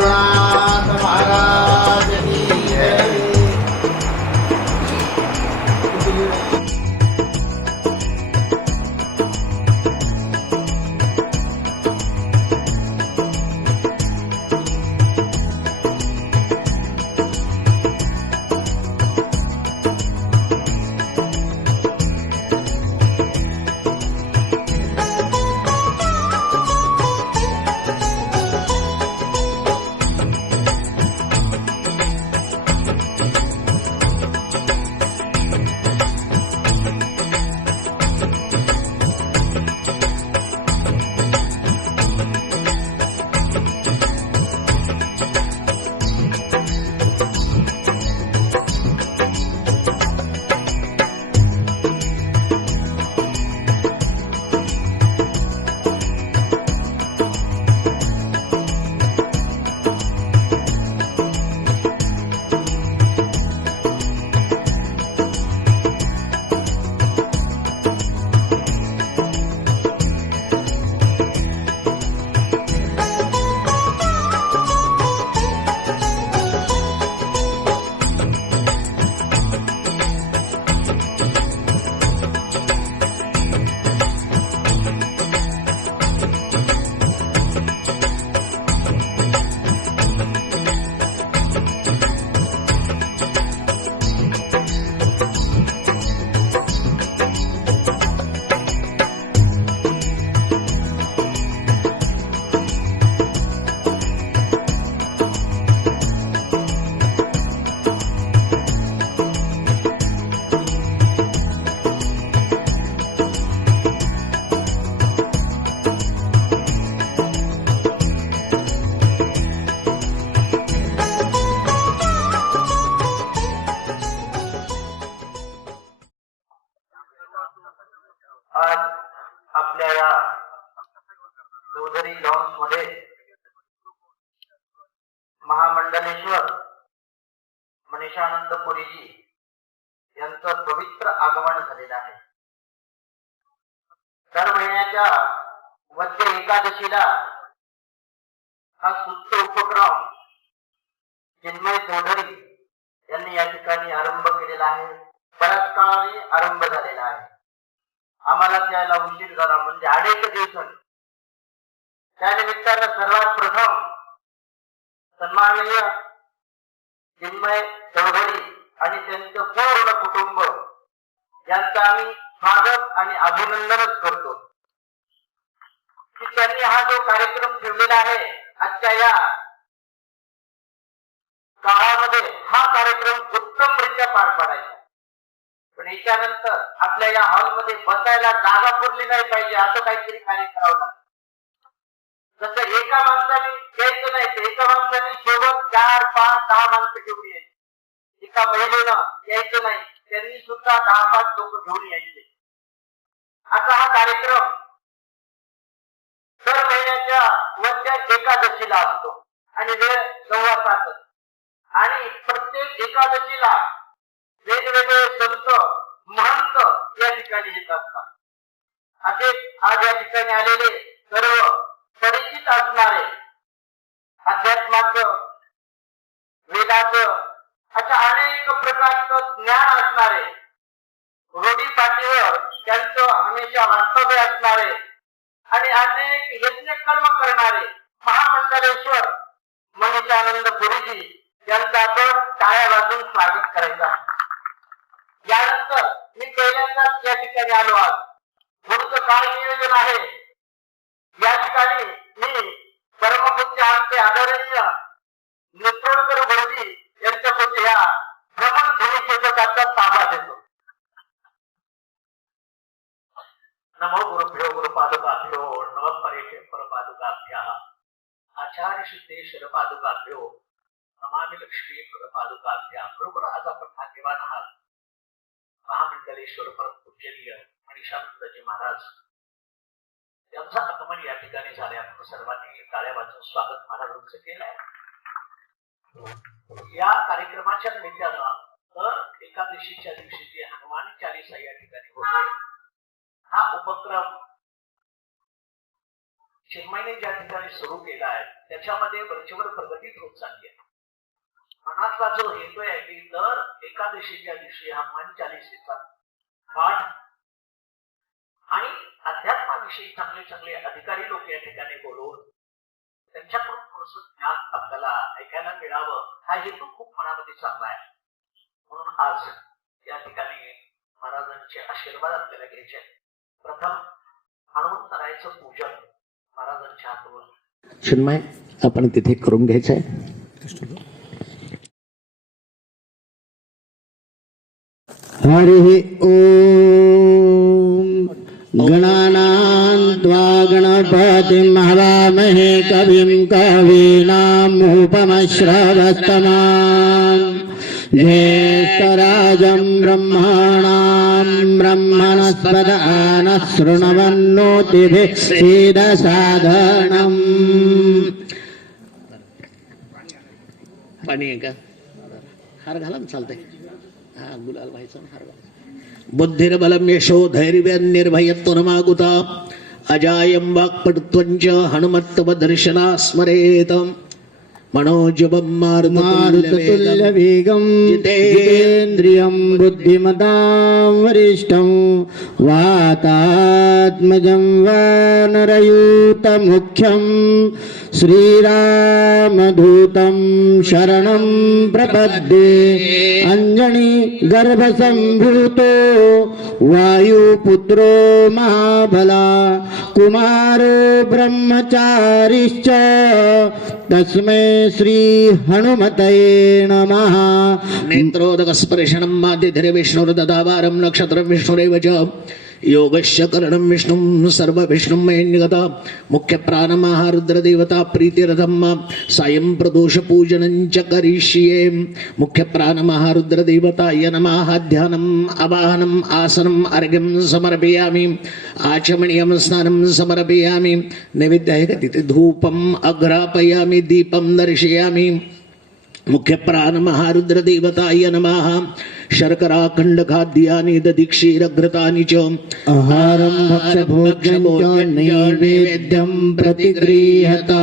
गुरुनाथ महाराज की जय। आज आपल्या या चौधरी लॉन्स मध्ये महामंडलेश्वर मनीषानंद पुरीजी यांचं पवित्र आगमन झालेलं आहे। दर महिन्याच्या मध्य एकादशीला हा सुस्त उपक्रम चिन्मय चौधरी यांनी या ठिकाणी आरंभ केलेला आहे। बऱ्याच काळाने आरंभ झालेला आहे। आम्हाला त्याला उशीर झाला म्हणजे 2.5 दिवसांनी। त्यानिमित्तानं सर्वात प्रथम सन्माननीय चिन्मय चौधरी आणि त्यांचं पूर्ण कुटुंब यांचं आम्ही स्वागत आणि अभिनंदनच करतो की त्यांनी हा जो कार्यक्रम ठेवलेला आहे आजच्या या काळामध्ये हा कार्यक्रम उत्तमरित्या पार पाडायचा। पण याच्यानंतर आपल्या या हॉलमध्ये बसायला जागा पुरली नाही पाहिजे असं काहीतरी कार्य करावं लागतं। जसं एका माणसाने यायचं नाही तर एका माणसाने सोबत 4, 5, 6 माणसं घेऊन यायची। एका महिलेनं यायचं नाही त्यांनी सुद्धा 10, 5 लोक घेऊन यायचे। असा हा कार्यक्रम दर महिन्याच्या मध्य एकादशीला असतो आणि वेळ 6:15 आणि प्रत्येक एकादशीला वेगवेगळे संत महंत या ठिकाणी येत असतात। असे आज या ठिकाणी आलेले सर्व परिचित असणारे अध्यात्माचं वेदाचं अशा अनेक प्रकारचं ज्ञान असणारे रोडी पाठीवर त्यांचं हमेशा वास्तव्य असणारे आणि अनेक यज्ञ कर्म करणारे महामंडलेश्वर मनीषानंद पुरीजी यांचं आपण टाळ्या वाजवून स्वागत करायचं आहे। यानंतर मी पहिल्यांदाच या ठिकाणी आलो। आज पुढचं काय नियोजन आहे या ठिकाणी मी परमपूज्य आमचे आदरणीय नेत्रोडकर गुरुजी यांच्याकडे या भ्रमण ध्वनी सेवकाचा ताबा देतो। नमो गुरुभ्यो गुरुपादुकाभ्यो नमः परेश्वर पादुकाभ्याः आचार्य सिद्धेश्वर पादुकाभ्यो नमामि लक्ष्मी पादुकाभ्याः। बरोबर आज आपण भाग्यवान आहात। महामंडलेश्वर परम पूजनीय मनीषानंदजी महाराज यांचं आगमन या ठिकाणी झाले। आपण सर्वांनी टाळ्या वाजवून स्वागत महाराजांचं केलंय। या कार्यक्रमाच्या निमित्तानं दर एकादशीच्या दिवशी जी हनुमान चालीसा या ठिकाणी होते हा उपक्रम चिन्मयने ज्या ठिकाणी सुरू केला आहे त्याच्यामध्ये वरचेवर प्रगती होत चालली आहे. मनातला जो हेतू आहे की दर एकादशीच्या दिवशी हा मन चालीसेचा पाठ आणि अध्यात्माविषयी चांगले चांगले अधिकारी लोक या ठिकाणी बोलवून त्यांच्याकडून थोडंसं ज्ञान आपल्याला ऐकायला मिळावं हा हेतू खूप मनामध्ये चांगला आहे. म्हणून आज या ठिकाणी महाराजांचे आशीर्वाद आपल्याला घ्यायचे आहेत. प्रथम हनुमंतरायाचं पूजन महाराजांच्या हातून चिन्मय आपण तिथे करून घ्यायचं आहे. हरि ओम गणानां त्वा गणपतिं हवामहे कविं कवीनामुपमश्रवस्तमाम् ज्येष्ठराजं ब्रह्मणां ब्रह्मणस्पद नः शृण्वन्नोतिभिः सीदसाधनम्. पाणी आहे का? हार घाला ना, चालतंय. हा गुलाल व्हायचा ना, हार घाला. बुद्धिर्बलं यशो धैर्यं निर्भयत्वमागुता अजायं वाक्पटुत्वञ्च हनुमत्तवदर्शना स्मरेत मनोजवं मारुततुल्यवेगं जितेन्द्रियं बुद्धिमतां वरिष्ठं वातात्मजं वानरयूतमुख्यं श्रीरामदूतं शरणं प्रपद्ये. अंजनी गर्भसम्भूतो वायुपुत्रो महाबला कुमारो ब्रह्मचारिश्च तस्मै श्री हनुमतये नमः. नेत्रोदक स्पर्शनं माध्यधीरे विष्णुर्ददावारं नक्षत्रं विष्णुरेव च योगस्य करणं विष्णुं सर्वविष्णुं महेन्यगता मुख्य प्राणमहारुद्रदेवता प्रीतिरथं सायं प्रदोष पूजनं च करिष्ये. मुख्य प्राणमहारुद्रदेवताय नमः. ध्यानम् आवाहनम् आसनम् अर्घ्यं समर्पयामि. आचमनीयं स्नानं समर्पयामि. नैवेद्याय तिथे धूपम् अग्रापयामि. दीपं दर्शयामि. मुख्य प्राण महारुद्रदेवताय नमः. शर्कराखंड खाद्यानि दधिक्षीरघृतानि च आहारं भक्षभोज्यं च नैवेद्यं प्रतिगृह्यताम्.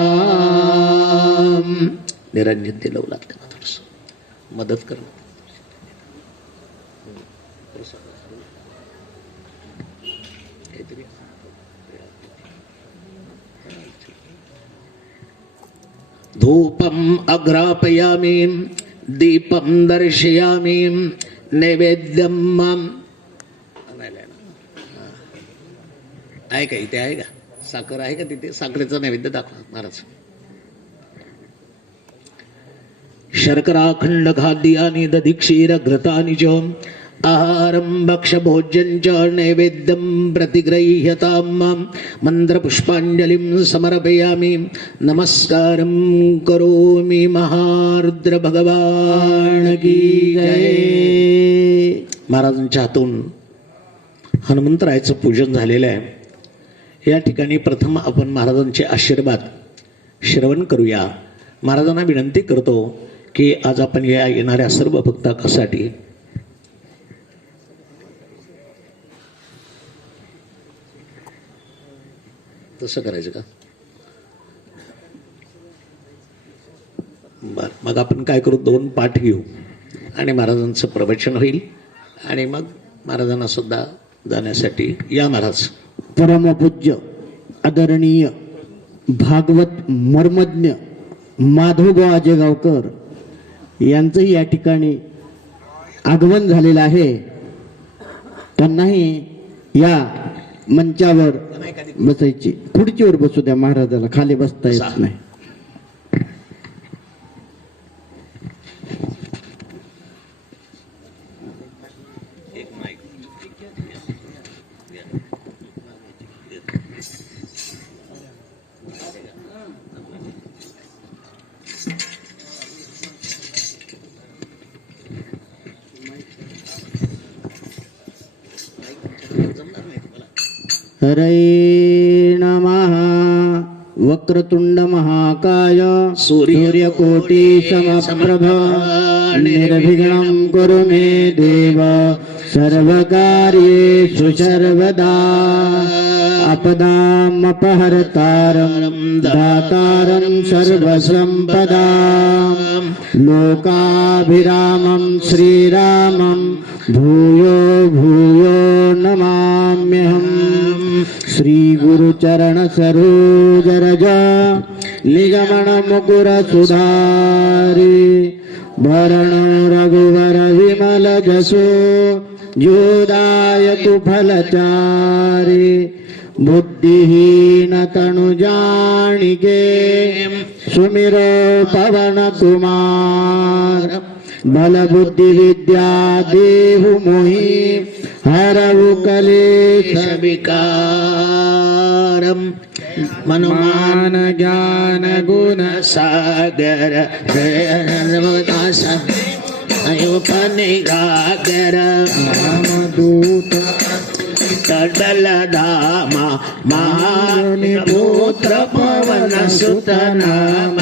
निरंजन ते लवलात त्यांना थोडस मदत कर. धूपम अग्रापयामि. दीपम दर्शयामि. नैवेद्यम आहे का? इथे आहे का? साखर आहे का तिथे? साखरेचा नैवेद्य दाखवा महाराज. शर्कराखंड खाद्यानि दधिक्षीरघृतानि च आहारं भक्षभोज्यं च नैवेद्यं प्रतिगृह्यताम्. मन्त्रपुष्पाञ्जलिं समर्पयामि. नमस्कारं करोमि महारुद्र भगवान की जय. महाराजांच्या हातून हनुमंतरायाचं पूजन झालेलं आहे. या ठिकाणी प्रथम आपण महाराजांचे आशीर्वाद श्रवण करूया. महाराजांना विनंती करतो की आज आपण या येणाऱ्या सर्व भक्तांसाठी तसं करायचं का? बर, मग आपण काय करू, 2 पाठ घेऊ आणि महाराजांचं प्रवचन होईल आणि मग महाराजांना सुद्धा जाण्यासाठी या. महाराज परमपूज्य आदरणीय भागवत मर्मज्ञ माधवगाव आजेगावकर यांचंही या ठिकाणी आगमन झालेलं आहे. त्यांनाही या मंचावर बसायची, खुर्चीवर बसू द्या. महाराजाला खाली बसता येत नाही. हरे नमः. वक्रतुंड महाकाय सूर्यकोटि समप्रभ निर्विघ्नं कुरु मे देव सर्वकार्येषु सर्वदा आपदामपहर्तारं दातारं सर्वसम्पदां लोकाभिरामं श्रीरामं भूयो भूयो नमाम्यहम् श्रीगुरुचरण सरोज निगमन मुकुर सुधारी भरणो रघुवर विमल जसो जोदायतु फलचारी बुद्धिहीन तनु जानिके सुमिरो पवन कुमार बल बुद्धि विद्या देहु मोहि हरऊ कलेश विकारम मनुमान ज्ञान गुण सागर अयोपनिरागर दूत तडल धामा महापुत्र पवन सुत नाम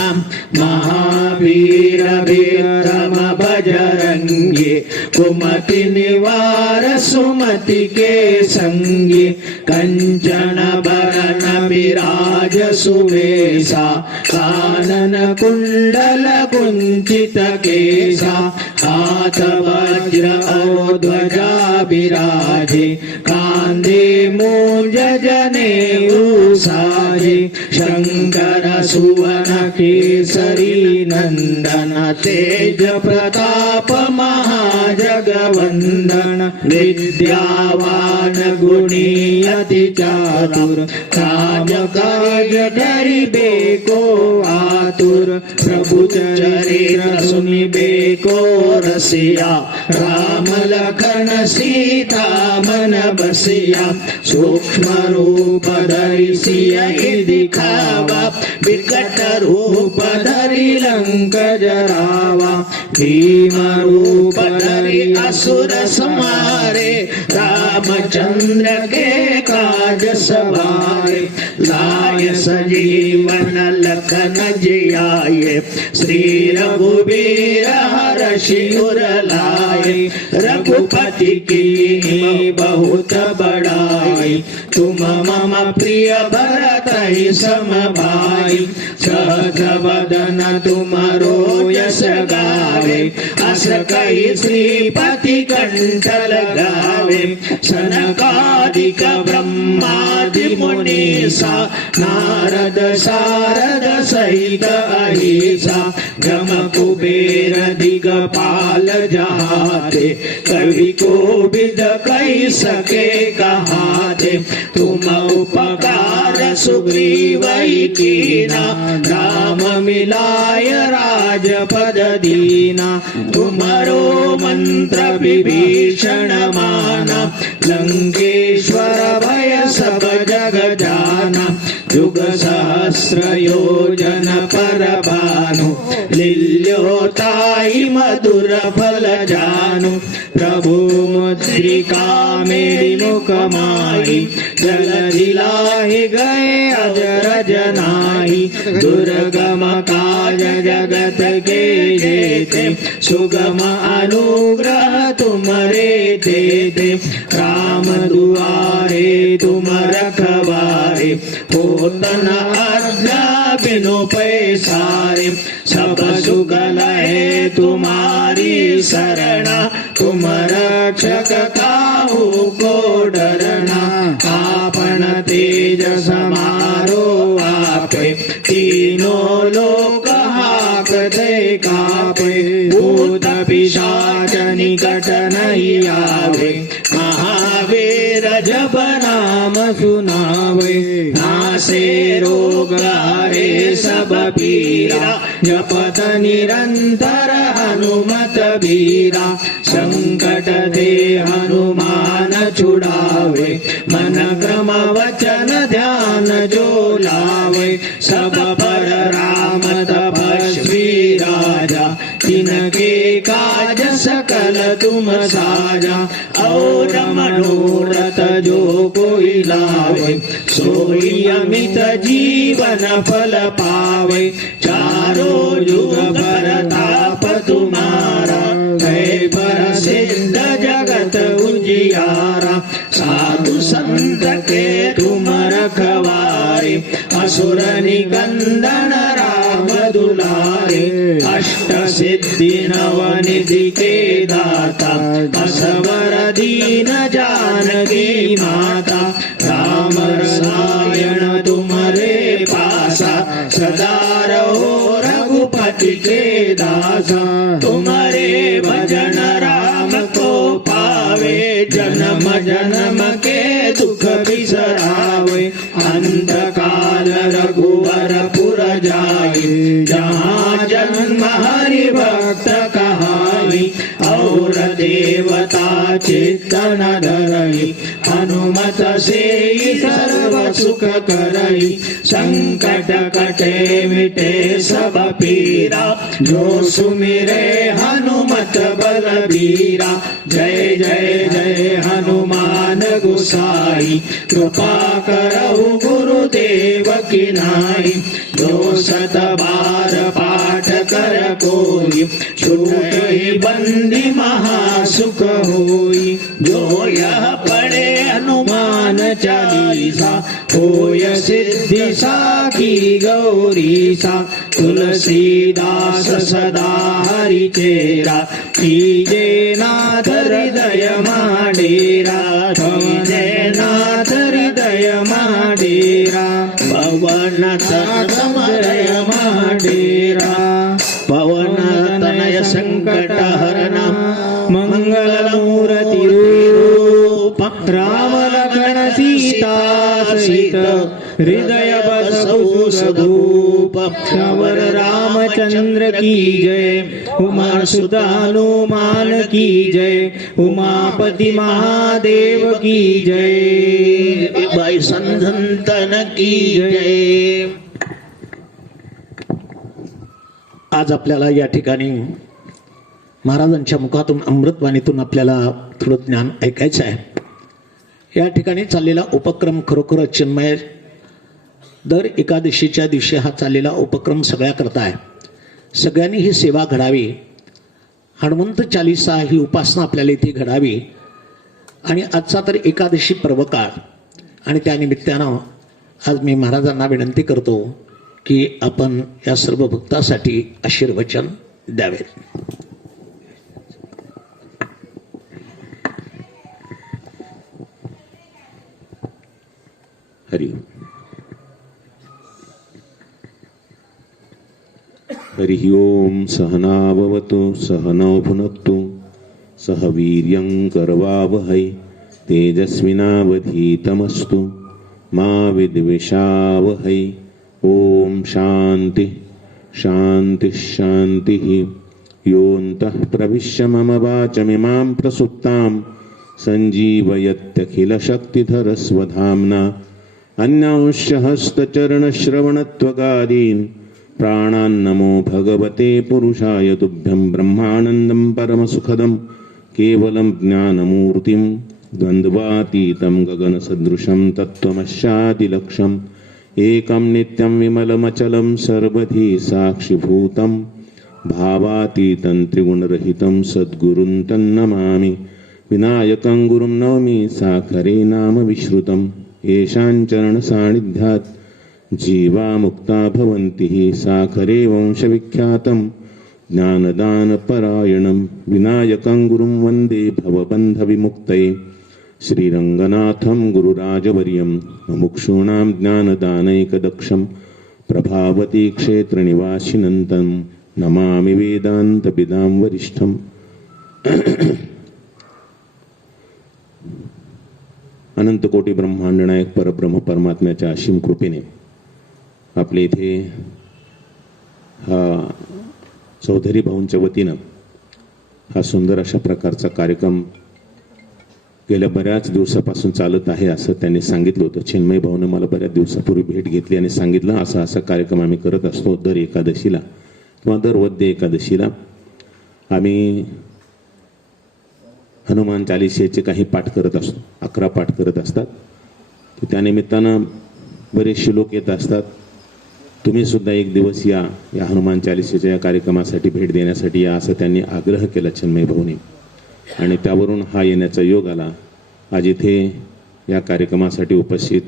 महावीर विक्रम बजरंगी कुमति निवार सुमति के संगी कंचन बरन विराज सुवेशा कानन कुंडल कुंचित केशा हाथ वज्र और ध्वजा विराजे कांधे मूंज जनेऊ साजे शंकर सुवन केसरी नंदन तेज प्रताप महाजगवंदन विद्यावान गुणी अति चातुर काज काज करिबे को आतुर प्रभु चरित्र सुनिबे को रसिया राम लखन सीता मन बसिया सूक्ष्म रूप धरि सियहि दिखावा विकट रूप धरि लंक जरावा भीम रूप धरि असुर संहारे रामचंद्र के काज सवारे लाय सजीवन लखन जियाये श्री रघुबीर हरषि उर लाए रघुपति की बहुत बड़ाई तुम मम प्रिय भरत ही सम भाई सहज वदन तुमरो यश गावे अस कहि श्रीपति कंठ लगावे सनकादिक ब्रह्मादि मुनीसा नारद सारद सहित अहिसा गम कुबेर दिगपाल जहाते कवि को विद कही सके कहाते तुम उपकार सुग्रीव कीना राम मिलाय राजपद दीना तुमरो मंत्र विभीषण माना लंकेश्वर भय सब जग जाना युग सहस्र योजन पर भानु लील्योताई मधुर फल जानु प्रभु मुद्रिका मेरी मुख माही जल दिलाहि गए अजर जनाही दुर्गम काज जगत के जेते सुगम अनुग्रह तुमरे देते राम दुआरे तुम रखवारे होतन आज्ञा बिनु पैसारे सब सुगल है तुम्हारी शरणा तुम रक्षक काहू को डरना आपन तेज समारो आपे तीनों लोक हाकते कापे भूत पिशाच निकट नहीं आवे महावीर जब नाम सुनावे नासे रोग हरे सब पीरा जपत निरंतर हनुमत बीरा संकट दे हनुमान छुड़ावे मन क्रम वचन ध्यान जो लावे सब पर राम तपस्वी राजा तिनके काज सकल तुम साजा और मनोरथ जो कोई लावे सोई अमित जीवन फल पावे चारों युग परताप तुम्हारा असुर निकंदन राम दुलारे अष्टसिद्धि नवनिधि के दाता असवर दीन जानकी माता राम रसायन तुम्हारे पासा सदा रहो रघुपति के दासा तुम्हारे भजन राम को पावे जन्म जन्म के दुख बिसरावे अंधकाल रघुवर पुर जाए जहाँ जन्म हरि भक्त कहाई और देवता चित्तन धरई हनुमत से सर्व सुख करई संकट कटे मिटे सब पीरा जो सुमिरे हनुमत बलबीरा जय जय जय हनुमान गोसाई कृपा करहु गुरुदेव की नाई जो सत बार पाठ कर कोई छूटहि बंदी महासुख होई जो यह पढ़े हनुमान चालीसा होय सिद्धि साखी गौरीसा तुलसीदास सदा हरि चेरा कीजे नाथ हृदय माडेरा कीजे नाथ हृदय माडेरा पवन तनय माडेरा पवन तनय संकट हरण मंगल मूर्ति रूप राम लखन सीता सहित हृदय बसहु स्वरूप कंवर रामचंद्र की जय उमा सुत हनुमान की जय उमापति महादेव की जय बाई संतन की जय. आज आपल्याला या ठिकाणी महाराजांच्या मुखातून अमृतवाणीतून आपल्याला थोडं ज्ञान ऐकायचं आहे. या ठिकाणी चाललेला उपक्रम खरोखरच चिन्मय. दर एकादशीच्या दिवशी हा चाललेला उपक्रम सगळ्या करता आहे. सगळ्यांनी ही सेवा घडावी, हनुमंत चालीसा ही उपासना आपल्याला इथे घडावी. आणि आजचा तर एकादशी पर्वकाळ आणि त्यानिमित्तानं आज मी महाराजांना विनंती करतो की आपण या सर्व भक्तासाठी आशीर्वचन द्यावे. हरि हरि ओम. सहनाववतु सहनौ भुनक्तु सह वीर्यं करवावहै तेजस्विनावधीतमस्तु मा विद्विषावहै. ओम शांति शांति शांति. योऽन्तः प्रविश्य मम वाचमिमां प्रसुप्तां सञ्जीवयत्यखिलशक्तिधरस्वधाम्ना अन्यांश्च हस्तचरणश्रवणत्वगादीन् प्राणान्नमो भगवते पुरुषाय तुभ्यं. ब्रह्मानन्दं परमसुखदं केवलं ज्ञानमूर्तिं द्वन्द्वातीतं गगनसदृशं तत्त्वमस्यादिलक्ष्यम् एकं नित्यं विमलमचलं सर्वधी साक्षिभूतं भावातीतं त्रिगुणरहितं सद्गुरुं तन्नमामि. विनायकं गुरुं नौमि साखरे नाम विश्रुतं येषां चरणसान्निध्यात् जीवा मुक्ता भवन्ति. साखरे वंशविख्यातं ज्ञानदानपरायणं विनायकं गुरुं वन्दे भवबन्धविमुक्तये. श्रीरङ्गनाथं गुरुराजवर्यं मुमुक्षूणां ज्ञानदानैकदक्षं प्रभावती क्षेत्रनिवासिनं नमामि वेदान्तविदां वरिष्ठम्. अनंतकोटी ब्रह्मांड नायक परब्रह्म परमात्म्याच्या असीम कृपेने आपल्या इथे हा चौधरी भाऊंच्या वतीनं हा सुंदर अशा प्रकारचा कार्यक्रम गेल्या बऱ्याच दिवसापासून चालत आहे असं त्यांनी सांगितलं होतं. चिन्मय भाऊने मला बऱ्याच दिवसापूर्वी भेट घेतली आणि सांगितलं असा कार्यक्रम आम्ही करत असतो. दर एकादशीला किंवा दर वद्य एकादशीला आम्ही हनुमान चालिसेचे काही पाठ करत असतो. 11 पाठ करत असतात. त्यानिमित्तानं बरेचसे लोक येत असतात. तुम्ही सुद्धा एक दिवस या हनुमान चालिसेच्या या कार्यक्रमासाठी भेट देण्यासाठी या असं त्यांनी आग्रह केला चिन्मय भाऊने आणि त्यावरून हा येण्याचा योग आला. आज इथे या कार्यक्रमासाठी उपस्थित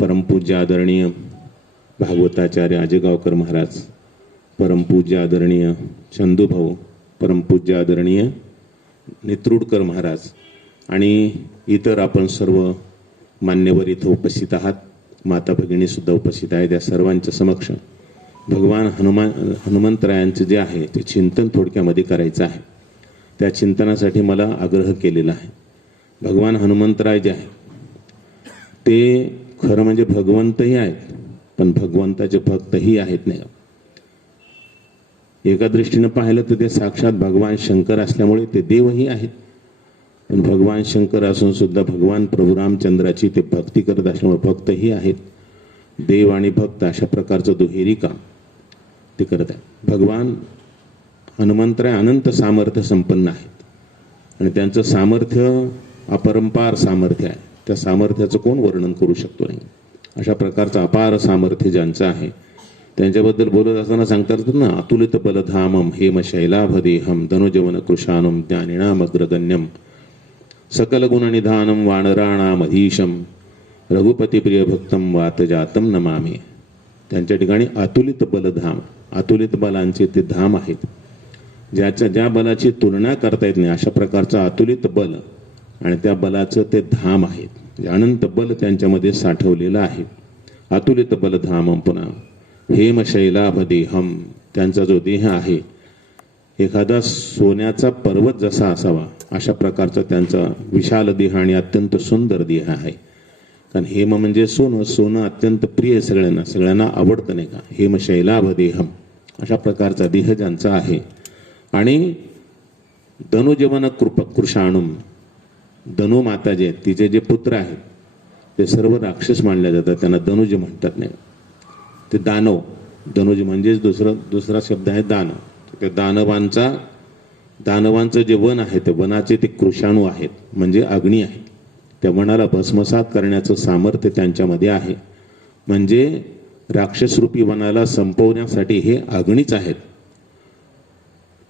परमपूज्य आदरणीय भागवताचार्य आजेगावकर महाराज, परमपूज्य आदरणीय चंदूभाऊ, परमपूज्य आदरणीय नेत्रुडकर महाराज आणि इतर आपण सर्व मान्यवर इथं उपस्थित आहात, माता भगिनी सुद्धा उपस्थित आहेत. या सर्वांच्या समक्ष भगवान हनुमंतरायांचं जे आहे ते चिंतन थोडक्यामध्ये करायचं आहे. त्या चिंतनासाठी मला आग्रह केलेला आहे. भगवान हनुमंतराय जे आहे ते खरं म्हणजे भगवंतही आहेत, पण भगवंताचे भक्तही आहेत. नाही, एका दृष्टीनं पाहिलं तर ते साक्षात भगवान शंकर असल्यामुळे ते देवही आहेत, पण भगवान शंकर असून सुद्धा भगवान प्रभू रामचंद्राची ते भक्ती करत असल्यामुळे भक्तही आहेत. देव आणि भक्त अशा प्रकारचं दुहेरी काम ते करत आहे. भगवान हनुमंतराय अनंत सामर्थ्य संपन्न आहेत आणि त्यांचं सामर्थ्य अपरंपार सामर्थ्य आहे. त्या सामर्थ्याचं कोण वर्णन करू शकतो नाही. अशा प्रकारचं अपार सामर्थ्य ज्यांचं आहे त्यांच्याबद्दल बोलत असताना सांगतात ना, अतुलित बलधामम हेम शैलाभदेहम धनुजवन कृशानम ज्ञानिनामग्रगण्यम सकल गुणनिधानम वानराणामधीशम रघुपती प्रिय भक्तम वातजातम नमामि. त्यांच्या ठिकाणी अतुलित बलधाम, अतुलित बलांचे ते धाम आहेत, ज्या बलाची तुलना करता येत नाही अशा प्रकारचं अतुलित बल आणि त्या बलाचं ते धाम आहेत. अनंत बल त्यांच्यामध्ये साठवलेलं आहे. अतुलित बलधामम. पुन्हा हेम शैलाभदेहम, त्यांचा जो देह आहे एखादा सोन्याचा पर्वत जसा असावा अशा प्रकारचा त्यांचा विशाल देह आणि अत्यंत सुंदर देह आहे. कारण हेम म्हणजे सोनं, सोनं अत्यंत प्रिय सगळ्यांना, सगळ्यांना आवडतं नाही का. हेम शैलाभदेहम अशा प्रकारचा देह ज्यांचा आहे. आणि धनुजवन कृशाणुम, धनु माता जे आहेत तिचे जे पुत्र आहेत ते सर्व राक्षस मानले जातात, त्यांना धनुज म्हणतात नाही. ते दानव, धनुज म्हणजेच दुसरा शब्द आहे दानव. ते दानवांचं जे वन आहे ते वनाचे ते कृषाणू आहेत, म्हणजे अग्नी आहे. त्या वनाला भस्मसात करण्याचं सामर्थ्य त्यांच्यामध्ये आहे. म्हणजे राक्षसरूपी वनाला संपवण्यासाठी हे अग्नीच आहेत.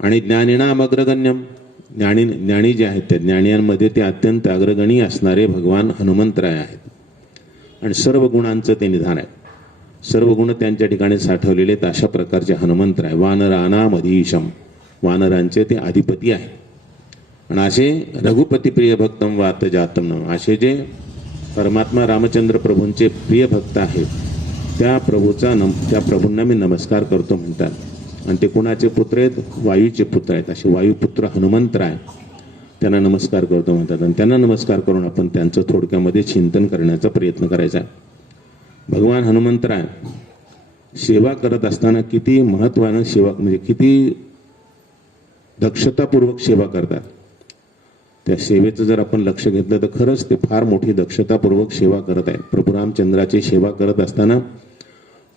आणि ज्ञानिनाम अग्रगण्यम, ज्ञानी जे आहेत त्या ज्ञानियांमध्ये ते अत्यंत अग्रगणी असणारे भगवान हनुमंतराय आहेत. आणि सर्व गुणांचं ते निधान आहे. सर्व गुण त्यांच्या ठिकाणी साठवलेले आहेत. अशा प्रकारचे हनुमंतराय वानराणामधीशम, वानरांचे ते अधिपती आहे. आणि असे रघुपती प्रिय भक्तम वात जातम नम, असे जे परमात्मा रामचंद्र प्रभूंचे प्रिय भक्त आहेत त्या प्रभूंना मी नमस्कार करतो म्हणतात. आणि ते कुणाचे पुत्र आहेत? वायूचे पुत्र आहेत. असे वायुपुत्र हनुमंतराय त्यांना नमस्कार करतो म्हणतात. आणि त्यांना नमस्कार करून आपण त्यांचं थोडक्यामध्ये चिंतन करण्याचा प्रयत्न करायचा आहे. भगवान हनुमंतराय सेवा करत असताना किती महत्त्वानं सेवा, म्हणजे किती दक्षतापूर्वक सेवा करतात. त्या सेवेचं जर आपण लक्ष घेतलं तर खरंच ते फार मोठी दक्षतापूर्वक सेवा करत आहेत. प्रभू रामचंद्राची सेवा करत असताना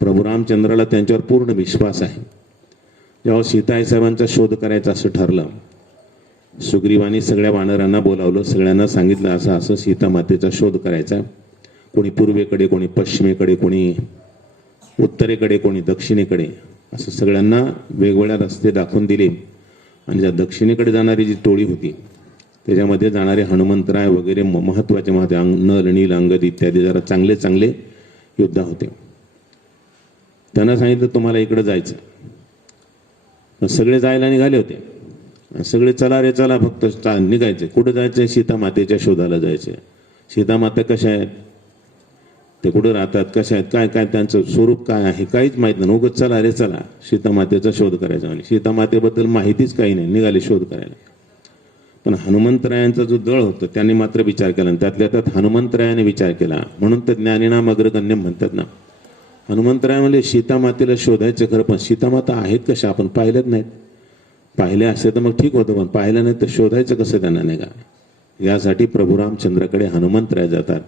प्रभू रामचंद्राला त्यांच्यावर पूर्ण विश्वास आहे. जेव्हा सीताई साहेबांचा शोध करायचा असं ठरलं, सुग्रीवानी सगळ्या वानरांना बोलावलं, सगळ्यांना सांगितलं असं असं सीता मातेचा शोध करायचा. कोणी पूर्वेकडे, कोणी पश्चिमेकडे, कोणी उत्तरेकडे, कोणी दक्षिणेकडे, असं सगळ्यांना वेगवेगळ्या रस्ते दाखवून दिले. आणि ज्या दक्षिणेकडे जाणारी जी टोळी होती त्याच्यामध्ये जाणारे हनुमंतराय वगैरे महत्त्वाचे नल, नील, अंगद इत्यादी जरा चांगले चांगले योद्धा होते. त्यांना सांगितलं तुम्हाला इकडं जायचं. सगळे जायला निघाले होते. सगळे चला रे चला, फक्त निघायचे. कुठं जायचंय? सीता मातेच्या शोधाला जायचे. सीता माता कशा आहेत, ते कुठं राहतात, कशा आहेत, काय काय त्यांचं स्वरूप काय आहे काहीच माहीत नाही. उगाच चला रे चला सीता मातेचा शोध करायचा. आणि सीता मातेबद्दल माहितीच काही नाही, निघाले शोध करायला. पण हनुमंतरायांचा जो दळ होता त्यांनी मात्र विचार केला. आणि त्यातल्या त्यात हनुमंतरायाने विचार केला. म्हणून तर ज्ञानिनाम अग्रगण्यम म्हणतात ना. हनुमंतराय म्हणजे सीता मातेला शोधायचं खरं, पण सीता माता आहेत कशा आपण पाहिल्याच नाहीत. पाहिले असते तर मग ठीक होतं, पण पाहिलं नाही तर शोधायचं कसं त्यांना नाही का. यासाठी प्रभू रामचंद्राकडे हनुमंतराय जातात.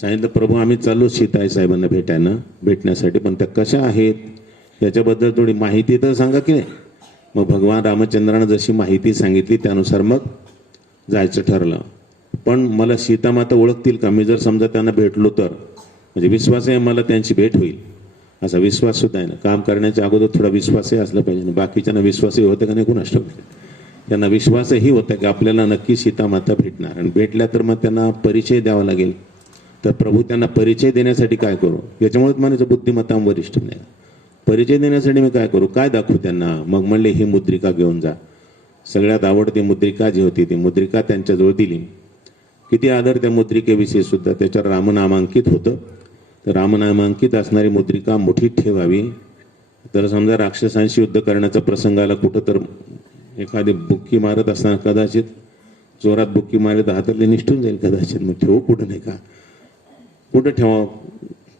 सांगितलं प्रभू आम्ही चाललो सीताई साहेबांना भेटण्यासाठी, पण त्या कशा आहेत याच्याबद्दल थोडी माहिती तर सांगा की नाही. मग भगवान रामचंद्रानं जशी माहिती सांगितली त्यानुसार मग जायचं ठरलं. पण मला सीतामाता ओळखतील का? मी जर समजा त्यांना भेटलो तर, म्हणजे विश्वास आहे मला त्यांची भेट होईल असा विश्वास सुद्धा आहे ना. काम करण्याच्या अगोदर थोडा विश्वासही असला पाहिजे. बाकीच्यांना विश्वासही होतं का नाही कोण असतं. त्यांना विश्वासही होता की आपल्याला नक्की सीतामाता भेटणार. आणि भेटल्या तर मग त्यांना परिचय द्यावा लागेल. तर प्रभू त्यांना परिचय देण्यासाठी काय करू, याच्यामुळेच म्हणायचं बुद्धिमत्ता वरिष्ठ नाही. परिचय देण्यासाठी मी काय करू, काय दाखवू त्यांना. मग म्हणले ही मुद्रिका घेऊन जा. सगळ्यात आवडती मुद्रिका जी होती ती मुद्रिका त्यांच्याजवळ दिली. किती आदर त्या मुद्रिकेविषयी सुद्धा. त्याच्यावर रामनामांकित होतं. तर रामनामांकित असणारी मुद्रिका मुठीत ठेवावी. तर समजा राक्षसांशी युद्ध करण्याचा प्रसंग आला, कुठं तर एखादी बुक्की मारत असताना कदाचित जोरात बुक्की मारली तर हातातली निष्ठून जाईल कदाचित. मग ठेवू कुठं, नाही का, कुठं ठेवा,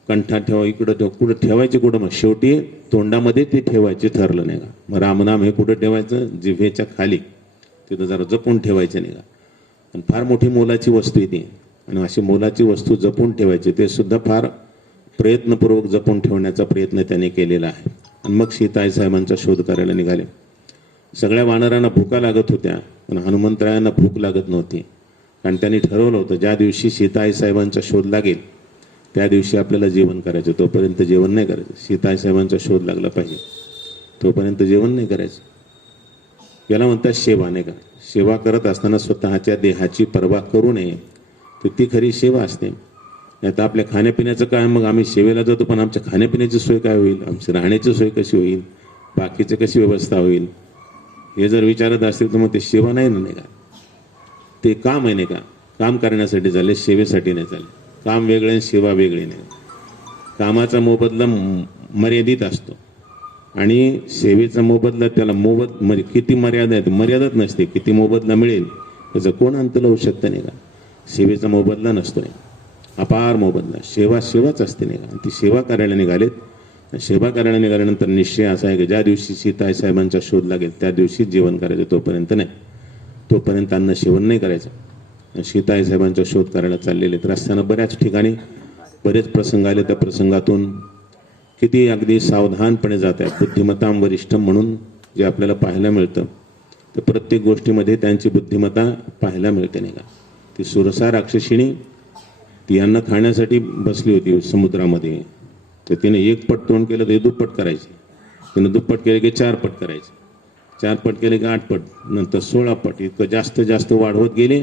कंठात ठेवा, इकडं ठेवा, कुठं ठेवायचे कुठं. मग शेवटी तोंडामध्ये ते ठेवायचे ठरलं, नाही का. मग रामनाम हे कुठं ठेवायचं, जिभेच्या खाली, तिथं जरा जपून ठेवायचं, नाही का. आणि फार मोठी मोलाची वस्तू आहे ती, आणि अशी मोलाची वस्तू जपून ठेवायची, ते सुद्धा फार प्रयत्नपूर्वक जपून ठेवण्याचा प्रयत्न त्याने केलेला आहे. आणि मग सीताई साहेबांचा शोध करायला निघाले. सगळ्या वानरांना भुका लागत होत्या, पण हनुमंतरायांना भूक लागत नव्हती. कारण त्यांनी ठरवलं होतं ज्या दिवशी सीताई साहेबांचा शोध लागेल त्या दिवशी आपल्याला जेवण करायचं, तोपर्यंत जेवण नाही करायचं. सीताई साहेबांचा शोध लागला पाहिजे तोपर्यंत जेवण नाही करायचं. याला म्हणतात सेवा, नाही का. सेवा करत असताना स्वतःच्या देहाची पर्वा करू नये, तर ती खरी सेवा असते. आता आपल्या खाण्यापिण्याचं काय, मग आम्ही सेवेला जातो पण आमच्या खाण्यापिण्याची सोय काय होईल, आमची राहण्याची सोय कशी होईल, बाकीची कशी व्यवस्था होईल, हे जर विचारत असतील तर मग ते सेवा नाही ना, नाही का. ते काम आहे, नाही का. काम करण्यासाठी झाले, सेवेसाठी नाही झाले. काम वेगळे आणि सेवा वेगळी नाही. कामाचा मोबदला मर्यादित असतो आणि सेवेचा मोबदला त्याला म्हणजे किती मर्यादा आहेत, मर्यादाच नसते. किती मोबदला मिळेल त्याचं कोण अंत लावू शकतं, नाही का. सेवेचा मोबदला नसतो, नाही, अपार मोबदला. सेवाच असते, नाही का. ती सेवा करायला निघालेत. सेवा करायला निघाल्यानंतर निश्चय असा आहे की ज्या दिवशी सीताई साहेबांचा शोध लागेल त्या दिवशी जेवण करायचं, तोपर्यंत नाही. तोपर्यंत अन्न सेवन नाही करायचं. सीताई साहेबांचा शोध करायला चाललेले. तर असताना बऱ्याच ठिकाणी बरेच प्रसंग आले. त्या प्रसंगातून किती अगदी सावधानपणे जात आहेत. बुद्धिमत्तां वरिष्ठम म्हणून जे आपल्याला पाहायला मिळतं, तर प्रत्येक गोष्टीमध्ये त्यांची बुद्धिमत्ता पाहायला मिळते, नाही का. ती सुरसा राक्षसिणी ती अन्न खाण्यासाठी बसली होती समुद्रामध्ये. तर तिने एक पट तोंड केलं तर दुप्पट करायचे, तिने दुप्पट केले की 4 पट करायचे, 4 पट केले की 8 पट, नंतर 16 पट, इतकं जास्त जास्त वाढवत गेले.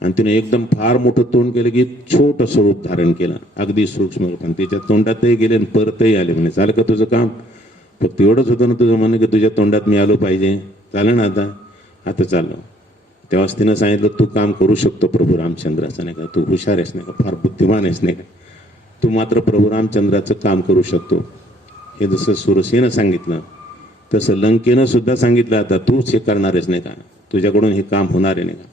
आणि तिने एकदम फार मोठं तोंड केलं की छोटं स्वरूप धारण केलं, अगदी सूक्ष्म. पण तिच्या तोंडातही गेले आणि परतही आले. म्हणे झालं का तुझं काम, फक्त एवढंच होतं ना तुझं म्हणणं की तुझ्या तोंडात मी आलो पाहिजे, चालेल ना. आता चाललो. तेव्हाच तिनं सांगितलं तू काम करू शकतो प्रभू रामचंद्राचं, नाही का. तू हुशार आहेस, नाही का, फार बुद्धिमान आहेस, नाही का. तू मात्र प्रभू रामचंद्राचं काम करू शकतो. हे जसं सुरसेनं सांगितलं तसं लंकेनं सुद्धा सांगितलं आता तूच हे करणार आहेस, नाही का. तुझ्याकडून हे काम होणार आहे, नाही का.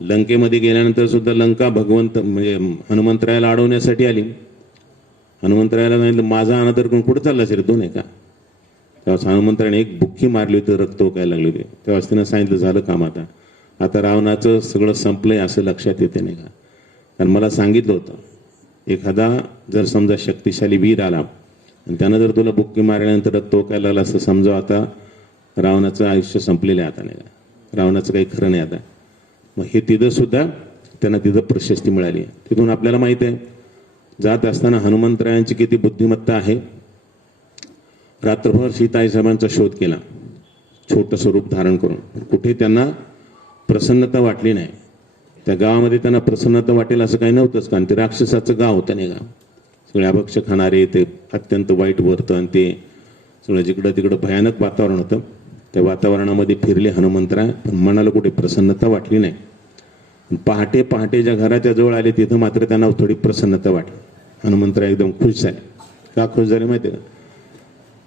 लंकेमध्ये गेल्यानंतर सुद्धा लंका भगवंत म्हणजे हनुमंतरायाला अडवण्यासाठी आली. हनुमंतरायाला सांगितलं माझा अनादर करून कुठं चालला असेल तू, नाही का. तेव्हा हनुमंतराने एक बुक्की मारली होती, रक्त ओकायला लागली होती. तेव्हा तिनं सांगितलं झालं काम, आता रावणाचं सगळं संपलंय असं लक्षात येते, नाही का. कारण मला सांगितलं होतं एखादा जर समजा शक्तिशाली वीर आला आणि त्यानं जर तुला बुक्की मारल्यानंतर रक्त ओकायला लागलं असं समजा आता रावणाचं आयुष्य संपलेलं आहे, आता नाही का. रावणाचं काही खरं नाही आता. मग हे तिथं सुद्धा त्यांना तिथं प्रशस्ती मिळाली. तिथून आपल्याला माहित आहे जात असताना हनुमंतरायांची किती बुद्धिमत्ता आहे. रात्रभर सीताई साहेबांचा शोध केला छोटं स्वरूप धारण करून. कुठे त्यांना प्रसन्नता वाटली नाही. त्या गावामध्ये त्यांना प्रसन्नता वाटेल असं काही नव्हतंच, कारण ते राक्षसाचं गाव होतं, नाही का. सगळे अभक्ष खाणारे, ते अत्यंत वाईट वर्तन, ते सगळं जिकडं तिकडं भयानक वातावरण होतं. त्या वातावरणामध्ये फिरले हनुमंतराय, पण मनाला कुठे प्रसन्नता वाटली नाही. पहाटे पहाटे ज्या घराच्या जवळ आले तिथं मात्र त्यांना थोडी प्रसन्नता वाटली. हनुमंतराय एकदम खुश झाले. का खुश झाले माहिती आहे का.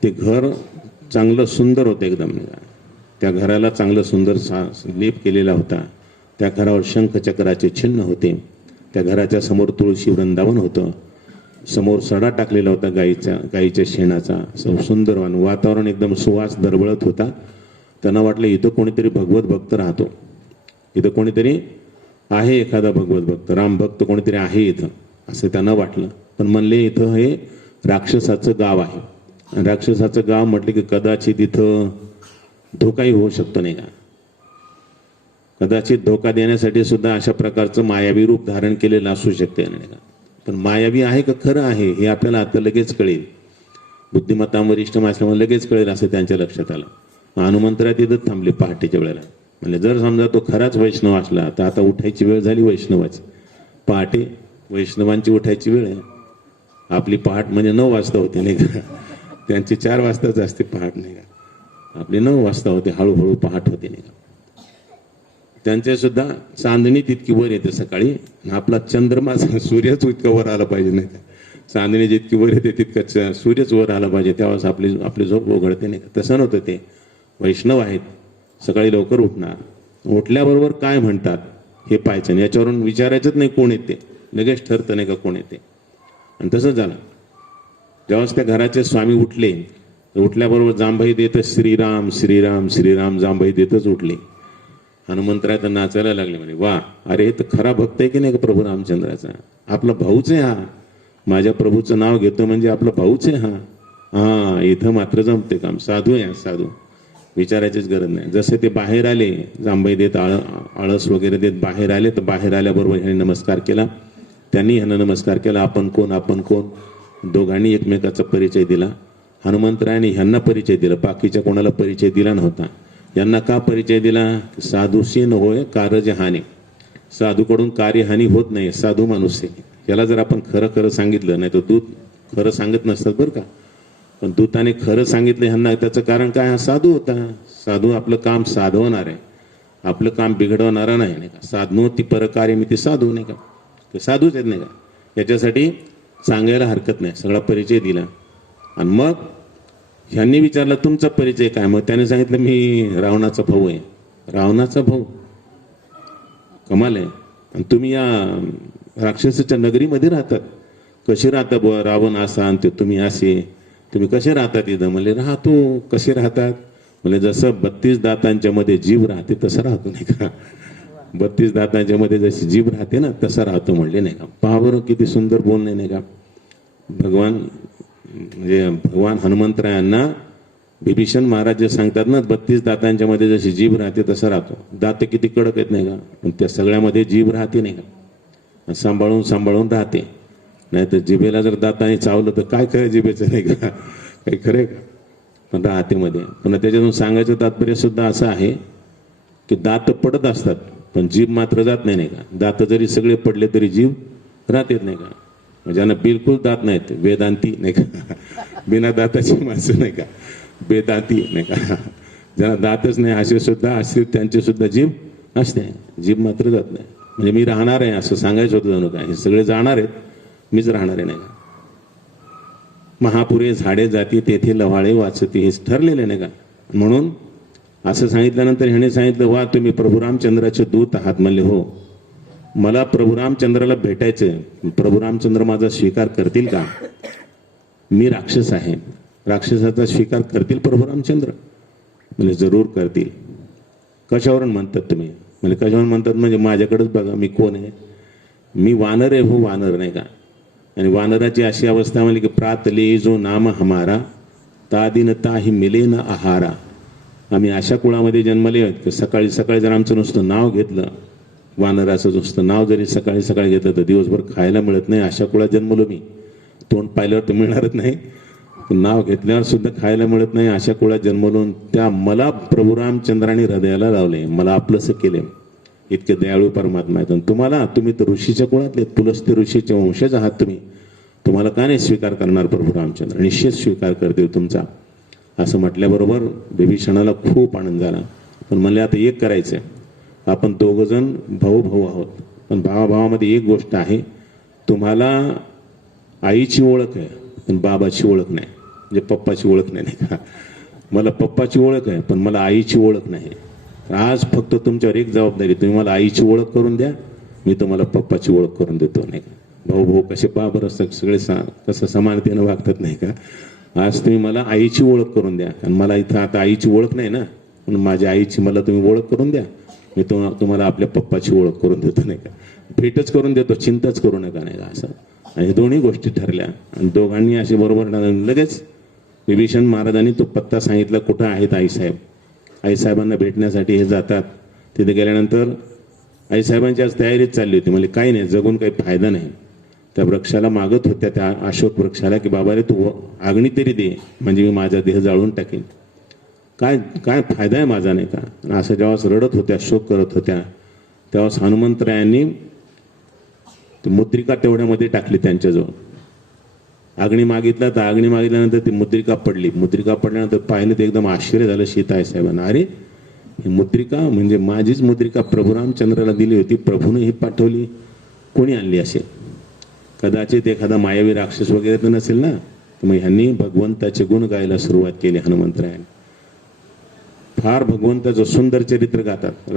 ते घर चांगलं सुंदर होतं एकदम, त्या घराला चांगलं सुंदर लेप केलेला होता. त्या घरावर शंखचक्राचे चिन्ह होते. त्या घराच्या समोर तुळशी वृंदावन होतं. समोर सडा टाकलेला होता गाईच्या शेणाचा. सुंदर वातावरण एकदम सुवास दरवळत होता. त्यांना वाटलं इथं कोणीतरी भगवत भक्त राहतो, इथं कोणीतरी आहे, एखादा भगवत भक्त राम भक्त कोणीतरी आहे इथं, असं त्यांना वाटलं. पण म्हणले इथं हे राक्षसाचं गाव आहे. आणि राक्षसाचं गाव म्हटलं की कदाचित इथं धोकाही होऊ शकतो, नाही का. कदाचित धोका देण्यासाठी सुद्धा अशा प्रकारचं मायावी रूप धारण केलेलं असू शकते, नाही का. पण मायावी आहे का खरं आहे हे आपल्याला आता लगेच कळेल. बुद्धिमत्ता वरिष्ठ असल्यामुळे लगेच कळेल असं त्यांच्या लक्षात आलं. हनुमंतराय तिथंच थांबले पहाटेच्या वेळेला. म्हणजे जर समजा तो खराच वैष्णव असला तर आता उठायची वेळ झाली वैष्णवाची. पहाटे वैष्णवांची उठायची वेळ आहे. आपली पहाट म्हणजे 9 वाजता होते नाही का, त्यांची 4 वाजताच असते पहाट नाही का, आपली 9 वाजता होते, हळूहळू पहाट होते नाही का. त्यांचे सुद्धा चांदणी तितकी वर येते सकाळी, आपला चंद्रमा सूर्यच इतका वर आला पाहिजे नाही का, चांदणी जितकी वर येते तितकं सूर्यच वर आला पाहिजे, तेव्हाच आपली झोप उघडते नाही का. तसं नव्हतं ते. वैष्णव आहेत, सकाळी लवकर उठणार, उठल्याबरोबर काय म्हणतात हे पाहायचं नाही, याच्यावरून विचारायचंच नाही कोण येते, लगेच ठरतं नाही का कोण येते. आणि तसंच झालं. जेव्हाच त्या घराचे स्वामी उठले, उठल्याबरोबर जांभई देत श्रीराम श्रीराम श्रीराम जांभई देतच उठले. हनुमंतराय तर नाचायला लागले, म्हणे वा, अरे हे तर खरा भक्त आहे की नाही का प्रभू रामचंद्राचा, आपला भाऊच आहे हा, माझ्या प्रभूचं नाव घेतो म्हणजे आपला भाऊच आहे हा. हा, इथं मात्र जमते काम, साधू आहे साधू, विचारायचीच गरज नाही. जसे ते बाहेर आले, जांभई देत आळस वगैरे देत बाहेर आले, तर बाहेर आल्याबरोबर ह्याने नमस्कार केला, त्यांनी ह्यांना नमस्कार केला. आपण कोण, आपण कोण, दोघांनी एकमेकाचा परिचय दिला. हनुमंतरायाने ह्यांना परिचय दिला, बाकीच्या कोणाला परिचय दिला नव्हता. यांना का परिचय दिला? साधूशी न होय कारज हानी, साधूकडून कार्यहानी होत नाही, साधू माणूस आहे. याला जर आपण खरं खरं सांगितलं, नाही तर दूत खरं सांगत नसतात बरं का, पण दूताने खरं सांगितलं ह्यांना, त्याचं कारण काय, हा साधू होता. साधू आपलं काम साधवणार आहे, आपलं काम बिघडवणारा नाही का. साधनोती परकार्य मी ते साधू नाही का, ते साधूच आहेत नाही का. याच्यासाठी सांगायला हरकत नाही, सगळा परिचय दिला. आणि मग ह्यांनी विचारलं तुमचा परिचय काय, मग त्याने सांगितलं मी रावणाचा भाऊ आहे. रावणाचा भाऊ, कमाल आहे. आणि तुम्ही या राक्षसाच्या नगरीमध्ये राहतात, कसे राहता बुवा, रावण असा आणि ते तुम्ही असे, तुम्ही कसे राहतात इथं? म्हणले राहतो. कसे राहतात? म्हणजे जसं 32 दातांच्या मध्ये जीव राहते तसं राहतो नाही का, 32 दातांच्या मध्ये जशी जीभ राहते ना तसं राहतो म्हणले नाही का. पहा बरं किती सुंदर बोलणे नाही का. भगवान हनुमंतरायांना विभीषण महाराज जे सांगतात ना, 32 दातांच्या मध्ये जशी जीभ राहते तसं राहतो. दात किती कडक आहेत नाही का, पण त्या सगळ्यामध्ये जीभ राहते नाही का, सांभाळून सांभाळून राहते. नाही तर जिभेला जर दाताने चावलं तर काय खरं जिभेचं नाही का, काही खरं का, पण राहते मध्ये. पण त्याच्यातून सांगायचं तात्पर्य सुद्धा असं आहे की दात पडत असतात पण जीभ मात्र जात नाही का. दात जरी सगळे पडले तरी जीभ राहतेच नाही का. ज्यांना बिलकुल दात नाहीत, वेदांती नाही का, बिना दाताची माणसं नाही का, वेदांती नाही का. ज्यांना दातच नाही असे सुद्धा असतील, त्यांची सुद्धा जीभ असते, जीभ मात्र जात नाही. म्हणजे मी राहणार आहे असं सांगायचं होतं जणू काय. हे सगळे जाणार आहेत, मीच राहणार आहे नाही का. महापुरे झाडे जाती तेथे लवाळे वाचते, हे ठरलेले नाही का. म्हणून असं सांगितल्यानंतर ह्याने सांगितलं वा तुम्ही प्रभू रामचंद्राचे दूत आहात. म्हणले हो, मला प्रभू रामचंद्राला भेटायचं, प्रभू रामचंद्र माझा स्वीकार करतील का? मी राक्षस आहे, राक्षसाचा स्वीकार करतील प्रभू रामचंद्र? म्हणजे जरूर करतील. कशावरून म्हणतात तुम्ही? म्हणजे कशावरून म्हणतात म्हणजे माझ्याकडेच बघा मी कोण आहे, मी वानर आहे हो, वानर नाही का. आणि वानराची अशी अवस्था म्हणजे की प्रातले जो नाम हमारा तादिन ताही मिले न आहारा. आम्ही अशा कुळामध्ये जन्मले आहेत की सकाळी सकाळी जर आमचं नुसतं नाव घेतलं, वानराचं नुसतं नाव जरी सकाळी सकाळी घेतलं तर दिवसभर खायला मिळत नाही. अशा कुळात जन्मलो मी. तोंड पाहिल्यावर तर मिळणारच नाही, नाव घेतल्यावर सुद्धा खायला मिळत नाही. अशा कुळात जन्मलो, त्या मला प्रभू रामचंद्राने हृदयाला लावले, मला आपलंसं केले. इतके दयाळू परमात्मा आहेत. तुम्हाला, तुम्ही तर ऋषीच्या कुळातले, पुलस्त्य ऋषीचे वंशज आहात तुम्ही, तुम्हाला का नाही स्वीकार करणार प्रभू रामचंद्र? निश्चित स्वीकार करतील तुमचा. असं म्हटल्याबरोबर विभीषणाला खूप आनंद झाला. पण म्हणले आता एक करायचंय, आपण दोघ जण भाऊ भाऊ आहोत, पण भावाभावामध्ये एक गोष्ट आहे, तुम्हाला आईची ओळख आहे पण बाबाची ओळख नाही, म्हणजे पप्पाची ओळख नाही का. मला पप्पाची ओळख आहे पण मला आईची ओळख नाही. आज फक्त तुमच्यावर एक जबाबदारी, तुम्ही मला आईची ओळख करून द्या, मी तुम्हाला पप्पाची ओळख करून देतो नाही का. भाऊ भाऊ कसे पहा बरं, सगळे कसं समानतेनं वागतात नाही का. आज तुम्ही मला आईची ओळख करून द्या, आणि मला इथं आता आईची ओळख नाही ना, म्हणून माझ्या आईची मला तुम्ही ओळख करून द्या, मी तुम्हाला आपल्या पप्पाची ओळख करून देतो नाही का. भेटच करून देतो, चिंताच करू नका नाही का. असं आणि दोन्ही गोष्टी ठरल्या. आणि दोघांनी असे बरोबर लगेच विभीषण महाराजांनी तो पत्ता सांगितला कुठं आहेत आईसाहेब. आईसाहेबांना भेटण्यासाठी हे जातात. तिथे गेल्यानंतर आईसाहेबांची आज तयारीत चालली होती. म्हणजे काही नाही, जगून काही फायदा नाही. त्या वृक्षाला मागत होत्या, त्या अशोक वृक्षाला, की बाबा रे तू आगणी तरी दे, म्हणजे मी माझा देह जाळून टाकेन, काय काय फायदा आहे माझा नाही का. आणि असं जेव्हा रडत होत्या, शोक करत होत्या, तेव्हा हनुमंतरायांनी ती मुद्रिका तेवढ्यामध्ये टाकली त्यांच्याजवळ. अग्नी मागितला तर अग्नी मागितल्यानंतर ती मुद्रिका पडली. मुद्रिका पडल्यानंतर पाहिलं तर एकदम आश्चर्य झालं सीताई साहेबांना. अरे ही मुद्रिका म्हणजे माझीच मुद्रिका प्रभू रामचंद्राला दिली होती, प्रभूने ही पाठवली, कोणी आणली असेल? कदाचित एखादा मायावी राक्षस वगैरे तर नसेल ना. तर मग ह्यांनी भगवंताचे गुण गायला सुरुवात केली. हनुमंतरायाने फार भगवंताचं सुंदर चरित्र गातात.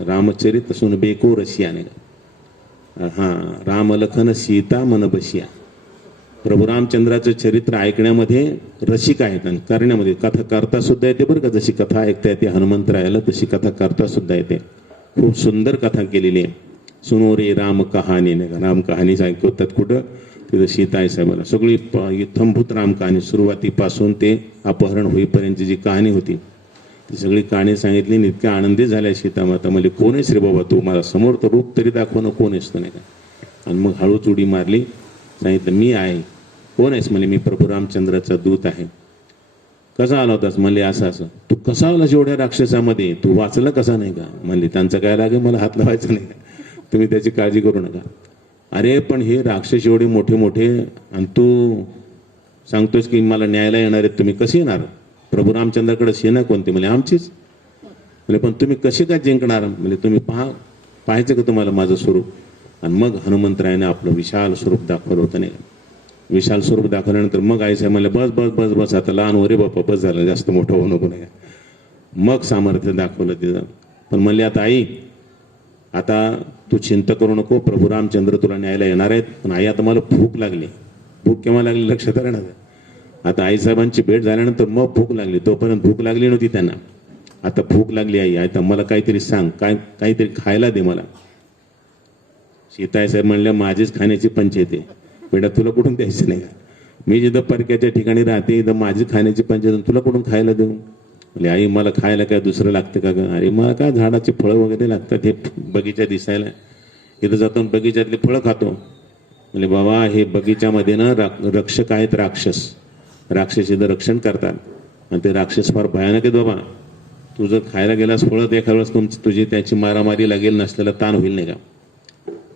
रामचरित सुन बेको रशिया नाही का, हा राम लखन सीता मन बसिया. प्रभू रामचंद्राचं चरित्र ऐकण्यामध्ये रसिक आहेत आणि करण्यामध्ये कथा करता सुद्धा येते बरं का. जशी कथा ऐकता येते हनुमंतरायाला तशी कथा करता सुद्धा येते. खूप सुंदर कथा केलेली आहे. सुनो रे राम कहाणी नाही का, राम कहाणी ऐकवतात कुठं तिथं सीताई साहेबाला. सगळी इत्थंभूत राम कहाणी सुरुवातीपासून ते अपहरण होईपर्यंतची जी कहाणी होती ती सगळी कहाणी सांगितली. इतक्या आनंदी झाल्या सीतामाता. म्हणजे कोण आहेस रे बाबा तू, मला समोर तर रूप तरी दाखवणं, कोण आहेस तू नाही का. आणि मग हळूच उडी मारली, सांगितलं मी आहे. कोण आहेस? म्हणजे मी प्रभू रामचंद्राचा दूत आहे. कसा आला होतास? म्हणले असं असं. तू कसा आलास एवढ्या राक्षसामध्ये, तू वाचला कसा नाही का? म्हणले त्यांचं काय लागे, मला हात लावायचा नाही का, तुम्ही त्याची काळजी करू नका. अरे पण हे राक्षस एवढे मोठे मोठे आणि तू सांगतोस की मला न्यायला येणार आहेत, तुम्ही कसे येणार? प्रभू रामचंद्राकडे सेना कोणती? म्हणजे आमचीच. म्हणजे पण तुम्ही कसे काय जिंकणार? म्हणजे तुम्ही पाहायचं का तुम्हाला माझं स्वरूप? आणि मग हनुमंतरायाने आपलं विशाल स्वरूप दाखवलं होतं नाही. विशाल स्वरूप दाखवल्यानंतर मग आईसाहेब म्हणले बस बस बस बस आता लहान वरे बाप्पा बस झालं, जास्त मोठं होऊ नको नाही. मग सामर्थ्य दाखवलं तिथं. पण म्हणले आता आई आता तू चिंता करू नको, प्रभू रामचंद्र तुला न्यायला येणार आहेत. पण आई आता मला भूक लागली. भूक केव्हा लागली लक्षात राहणार. आता आईसाहेबांची भेट झाल्यानंतर मग भूक लागली, तोपर्यंत भूक लागली नव्हती त्यांना. आता भूक लागली आई, आता मला काहीतरी सांग, काहीतरी खायला दे मला. सीताई साहेब म्हणल्या माझीच खाण्याची पंचायत आहे बेटा, तुला कुठून द्यायचं नाही का. मी जिथं परक्याच्या ठिकाणी राहते इथं माझी खाण्याची पंचायत, तुला कुठून खायला देऊ? म्हणजे आई मला खायला काय दुसरं लागतं का ग? अरे मला काय झाडाचे फळं वगैरे लागतात, हे बगीचा दिसायला, इथं जातो बगीच्यातली फळं खातो. म्हणजे बाबा हे बगीच्यामध्ये ना रक्षक आहेत राक्षस. राक्षस इथं रक्षण करतात आणि ते राक्षस फार भयानक आहेत बाबा. तू जर खायला गेलास फळं एखाद्या वेळेस तुझी त्याची मारामारी लागेल, नसलेला ताण होईल नाही का.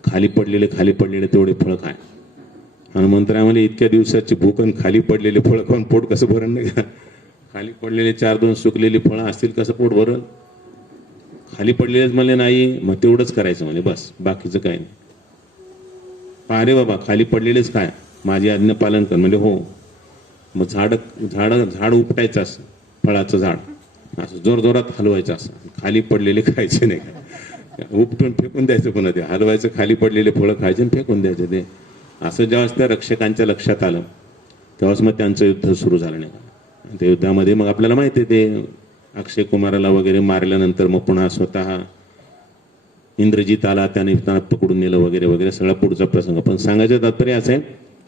खाली पडलेले तेवढे फळं खाय. हनुमंतरायामध्ये इतक्या दिवसाची भूक आणि खाली पडलेले फळं खाऊन पोट कसं भरण नाही का. खाली पडलेले 4-2 सुकलेली फळं असतील कसं पोट भरल. खाली पडलेलेच म्हणले नाही, मग तेवढंच करायचं म्हणजे बस, बाकीचं काय नाही. अरे बाबा खाली पडलेलेच काय, माझी आज्ञा पालन कर. म्हणजे हो. मग झाड उपटायचं असं, फळाचं झाड असं जोरजोरात हलवायचं असं, खाली पडलेले खायचे नाही का. उपटून फेकून द्यायचं पुन्हा ते हलवायचं, खाली पडलेले फळं खायचे आणि फेकून द्यायचं ते असं. जेव्हा त्या रक्षकांच्या लक्षात आलं तेव्हाच मग त्यांचं युद्ध सुरू झालं नाही का. त्या युद्धामध्ये मग आपल्याला माहिती आहे ते अक्षय कुमाराला वगैरे मारल्यानंतर मग पुन्हा स्वतः इंद्रजित आला, त्याने त्यांना पकडून नेलं वगैरे वगैरे सगळा पुढचा प्रसंग. पण सांगायचं तात्पर्य असं आहे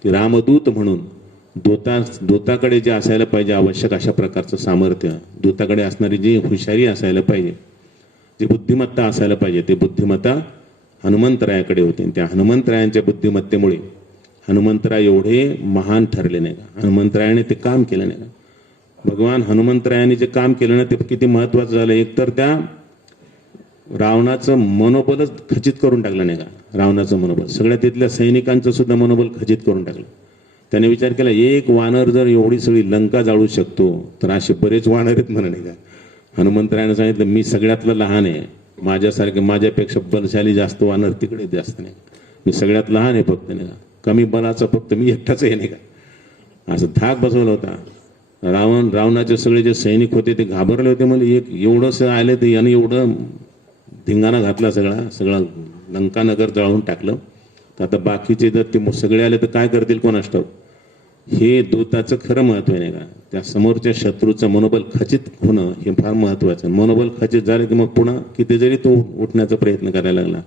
की रामदूत म्हणून दूताकडे जे असायला पाहिजे आवश्यक अशा प्रकारचं सामर्थ्य, दूताकडे असणारी जी हुशारी असायला पाहिजे, जी बुद्धिमत्ता असायला पाहिजे, ते बुद्धिमत्ता हनुमंतरायाकडे होते. त्या हनुमंतरायांच्या बुद्धिमत्तेमुळे हनुमंतराय एवढे महान ठरले नाही का. हनुमंतरायाने ते काम केलं नाही का. भगवान हनुमंतरायाने जे काम केलं ना ते किती महत्वाचं झालं. एकतर त्या रावणाचं मनोबलच खचित करून टाकलं नाही का. रावणाचं मनोबल, सगळ्या तिथल्या सैनिकांचं सुद्धा मनोबल खचित करून टाकलं. त्याने विचार केला एक वानर जर एवढी सगळी लंका जाळू शकतो तर असे बरेच वानर आहेत म्हणा नाही का. हनुमंतरायाने सांगितलं मी सगळ्यातलं लहान आहे, माझ्यासारखे माझ्यापेक्षा बलशाली जास्त वानर तिकडे जास्त नाही, मी सगळ्यात लहान आहे फक्त नाही का, कमी बलाचा फक्त मी एकटाच आहे नाही का. असं धाक बसवला होता. रावणाचे सगळे जे सैनिक होते ते घाबरले होते. म्हणजे एक एवढंसं आले तर याने एवढं धिंगाणा घातला, सगळा लंकानगर जळवून टाकलं. तर आता बाकीचे जर ते सगळे आले तर काय करतील कोणास ठाऊक. हे दूताचं खरं महत्व आहे नाही का. त्या समोरच्या शत्रूचं मनोबल खचित होणं हे फार महत्वाचं. मनोबल खचित झालं की मग पुन्हा किती जरी तो उठण्याचा प्रयत्न करायला लागला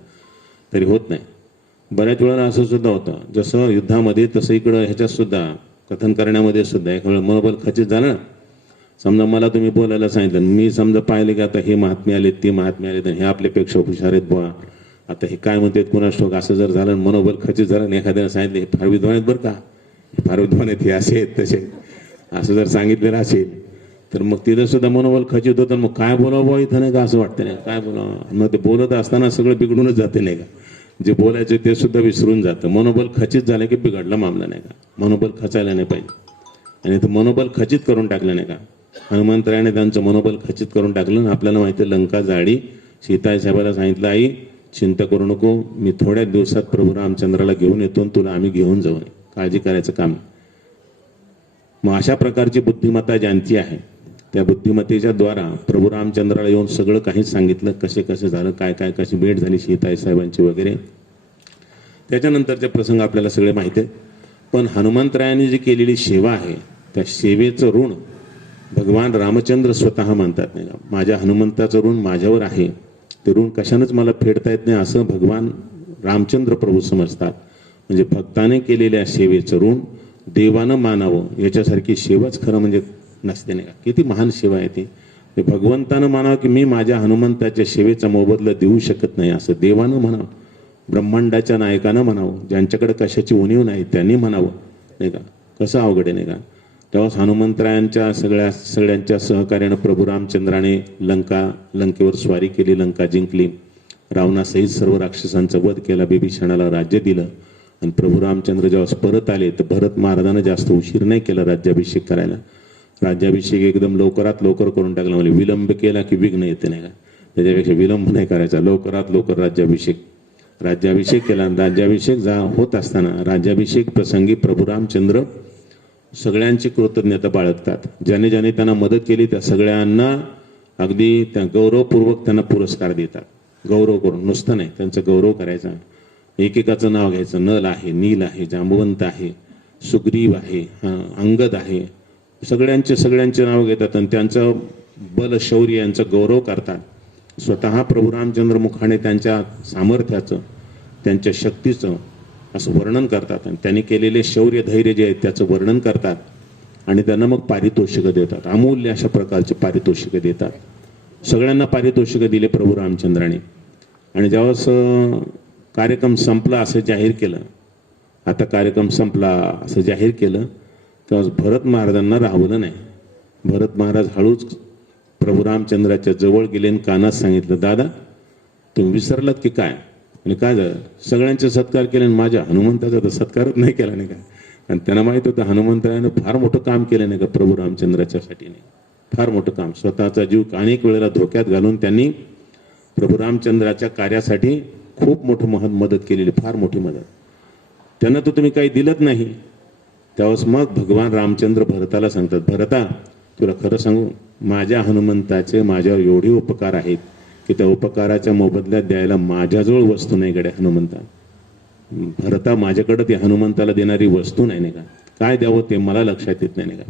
तरी होत नाही. बऱ्याच वेळा असं सुद्धा होतं, जसं युद्धामध्ये तसं इकडं ह्याच्यात सुद्धा कथन करण्यामध्ये सुद्धा एका वेळा मनोबल खचित झालं. समजा मला तुम्ही बोलायला सांगितलं, मी समजा पाहिले की आता हे महात्मे आले ते महात्मे आले तर हे आपल्यापेक्षा हुशार आहेत बुवा, आता हे काय म्हणतात कोणास ठाऊक. असं जर झालं मनोबल खचित झालं आणि एखाद्याने सांगितले हे फार विद्वान आहेत बरं का, फार विद्वान आहेत, हे असे आहेत तसे, असं जर सांगितलेलं असेल तर मग तिथं सुद्धा मनोबल खचित होतं. मग काय बोलावं बुवा इथं नाही का असं वाटतं नाही काय बोलावं. मग ते बोलत असताना सगळं बिघडूनच जाते नाही का. जे बोलायचे ते सुद्धा विसरून जातं. मनोबल खचित झालं की बिघडला मामला नाही का. मनोबल खचायला नाही पाहिजे. आणि ते मनोबल खचित करून टाकलं नाही का. हनुमंतरायाने त्यांचं मनोबल खचित करून टाकलं. आणि आपल्याला माहिती आहे लंका जाळी. सीताई साहेबाला सांगितलं, आई चिंता करू नको, मी थोड्या दिवसात प्रभू रामचंद्राला घेऊन येतो आणि तुला आम्ही घेऊन जाऊ, काळजी करायचं काम. मग अशा प्रकारची बुद्धिमत्ता ज्यांची आहे त्या बुद्धिमत्तेच्या द्वारा प्रभू रामचंद्राला येऊन सगळं काही सांगितलं, कसे कसे झालं, काय काय कशी भेट झाली सीताई साहेबांची वगैरे. त्याच्यानंतरचे प्रसंग आपल्याला सगळे माहिती आहेत. पण हनुमंतरायांनी जी केलेली सेवा आहे त्या सेवेचं ऋण भगवान रामचंद्र स्वतः मानतात नाही का. माझ्या हनुमंताचं ऋण माझ्यावर आहे, ते ऋण कशानंच मला फेडता येत नाही असं भगवान रामचंद्र प्रभू समजतात. म्हणजे भक्ताने केलेल्या सेवेचं ऋण देवानं मानावं याच्यासारखी सेवाच खरं म्हणजे नसते नाही का. किती महान सेवा आहे ती. भगवंतानं म्हणावं की मी माझ्या हनुमंताच्या सेवेचा मोबदला देऊ शकत नाही असं देवानं म्हणावं. ब्रह्मांडाच्या नायकानं म्हणावं. ज्यांच्याकडे कशाची उणीव नाही त्यांनी म्हणावं नाही का. कसं अवघड आहे नाही का. तेव्हाच हनुमंतरायांच्या सगळ्यांच्या सहकार्यानं प्रभू रामचंद्राने लंकेवर स्वारी केली, लंका जिंकली, रावणासहित सर्व राक्षसांचा वध केला, बिभीषणाला राज्य दिलं. आणि प्रभू रामचंद्र जेव्हा परत आले तर भरत महाराजांना जास्त उशीर नाही केला राज्याभिषेक करायला. राज्याभिषेक एकदम लवकरात लवकर करून टाकला. म्हणजे विलंब केला की विघ्न येते नाही का. त्याच्यापेक्षा विलंब नाही करायचा, लवकरात लवकर राज्याभिषेक केला. राज्याभिषेक होत असताना राज्याभिषेक प्रसंगी प्रभू रामचंद्र सगळ्यांची कृतज्ञता बाळगतात. ज्याने ज्याने त्यांना मदत केली त्या सगळ्यांना अगदी त्या गौरवपूर्वक त्यांना पुरस्कार देतात. गौरव करून, नुसतं नाही, त्यांचा गौरव करायचा. एकेकाचं नाव घ्यायचं. नल आहे, नील आहे, जांबवंत आहे, सुग्रीव आहे, अंगद आहे. सगळ्यांचे नाव घेतात आणि त्यांचं बल शौर्य यांचा गौरव करतात. स्वतः प्रभू रामचंद्र मुखाने त्यांच्या सामर्थ्याचं, त्यांच्या शक्तीचं असं वर्णन करतात. आणि त्यांनी केलेले शौर्य धैर्य जे आहेत त्याचं वर्णन करतात. आणि त्यांना मग पारितोषिकं देतात. अमूल्य अशा प्रकारचे पारितोषिकं देतात. सगळ्यांना पारितोषिकं दिले प्रभू रामचंद्राने. आणि जेव्हा कार्यक्रम संपला असं जाहीर केलं, आता कार्यक्रम संपला असं जाहीर केलं, तेव्हा भरत महाराजांना राहवलं नाही. भरत महाराज हळूच प्रभू रामचंद्राच्या जवळ गेले आणि कानात सांगितलं, दादा तुम्ही विसरलात की काय. आणि काय झालं, सगळ्यांचे सत्कार केले आणि माझ्या हनुमंताचा तर सत्कारच नाही केला नाही का. आणि त्यांना माहित होतं हनुमंतरायानं फार मोठं काम केलं नाही का प्रभू रामचंद्राच्या साठी. फार मोठं काम, स्वतःचा जीव अनेक वेळेला धोक्यात घालून त्यांनी प्रभू रामचंद्राच्या कार्यासाठी खूप मोठं मदत केलेली, फार मोठी मदत. त्यांना तर तुम्ही काही दिलत नाही. त्यावेळेस मग भगवान रामचंद्र भरताला सांगतात, भरता तुला खरं सांगू, माझ्या हनुमंताचे माझ्यावर एवढे उपकार आहेत की त्या उपकाराच्या मोबदल्यात द्यायला माझ्याजवळ वस्तू नाही गड्या हनुमंता. भरता माझ्याकडे ते हनुमंताला देणारी वस्तू नाही का. काय द्यावं ते मला लक्षात येत नाही का.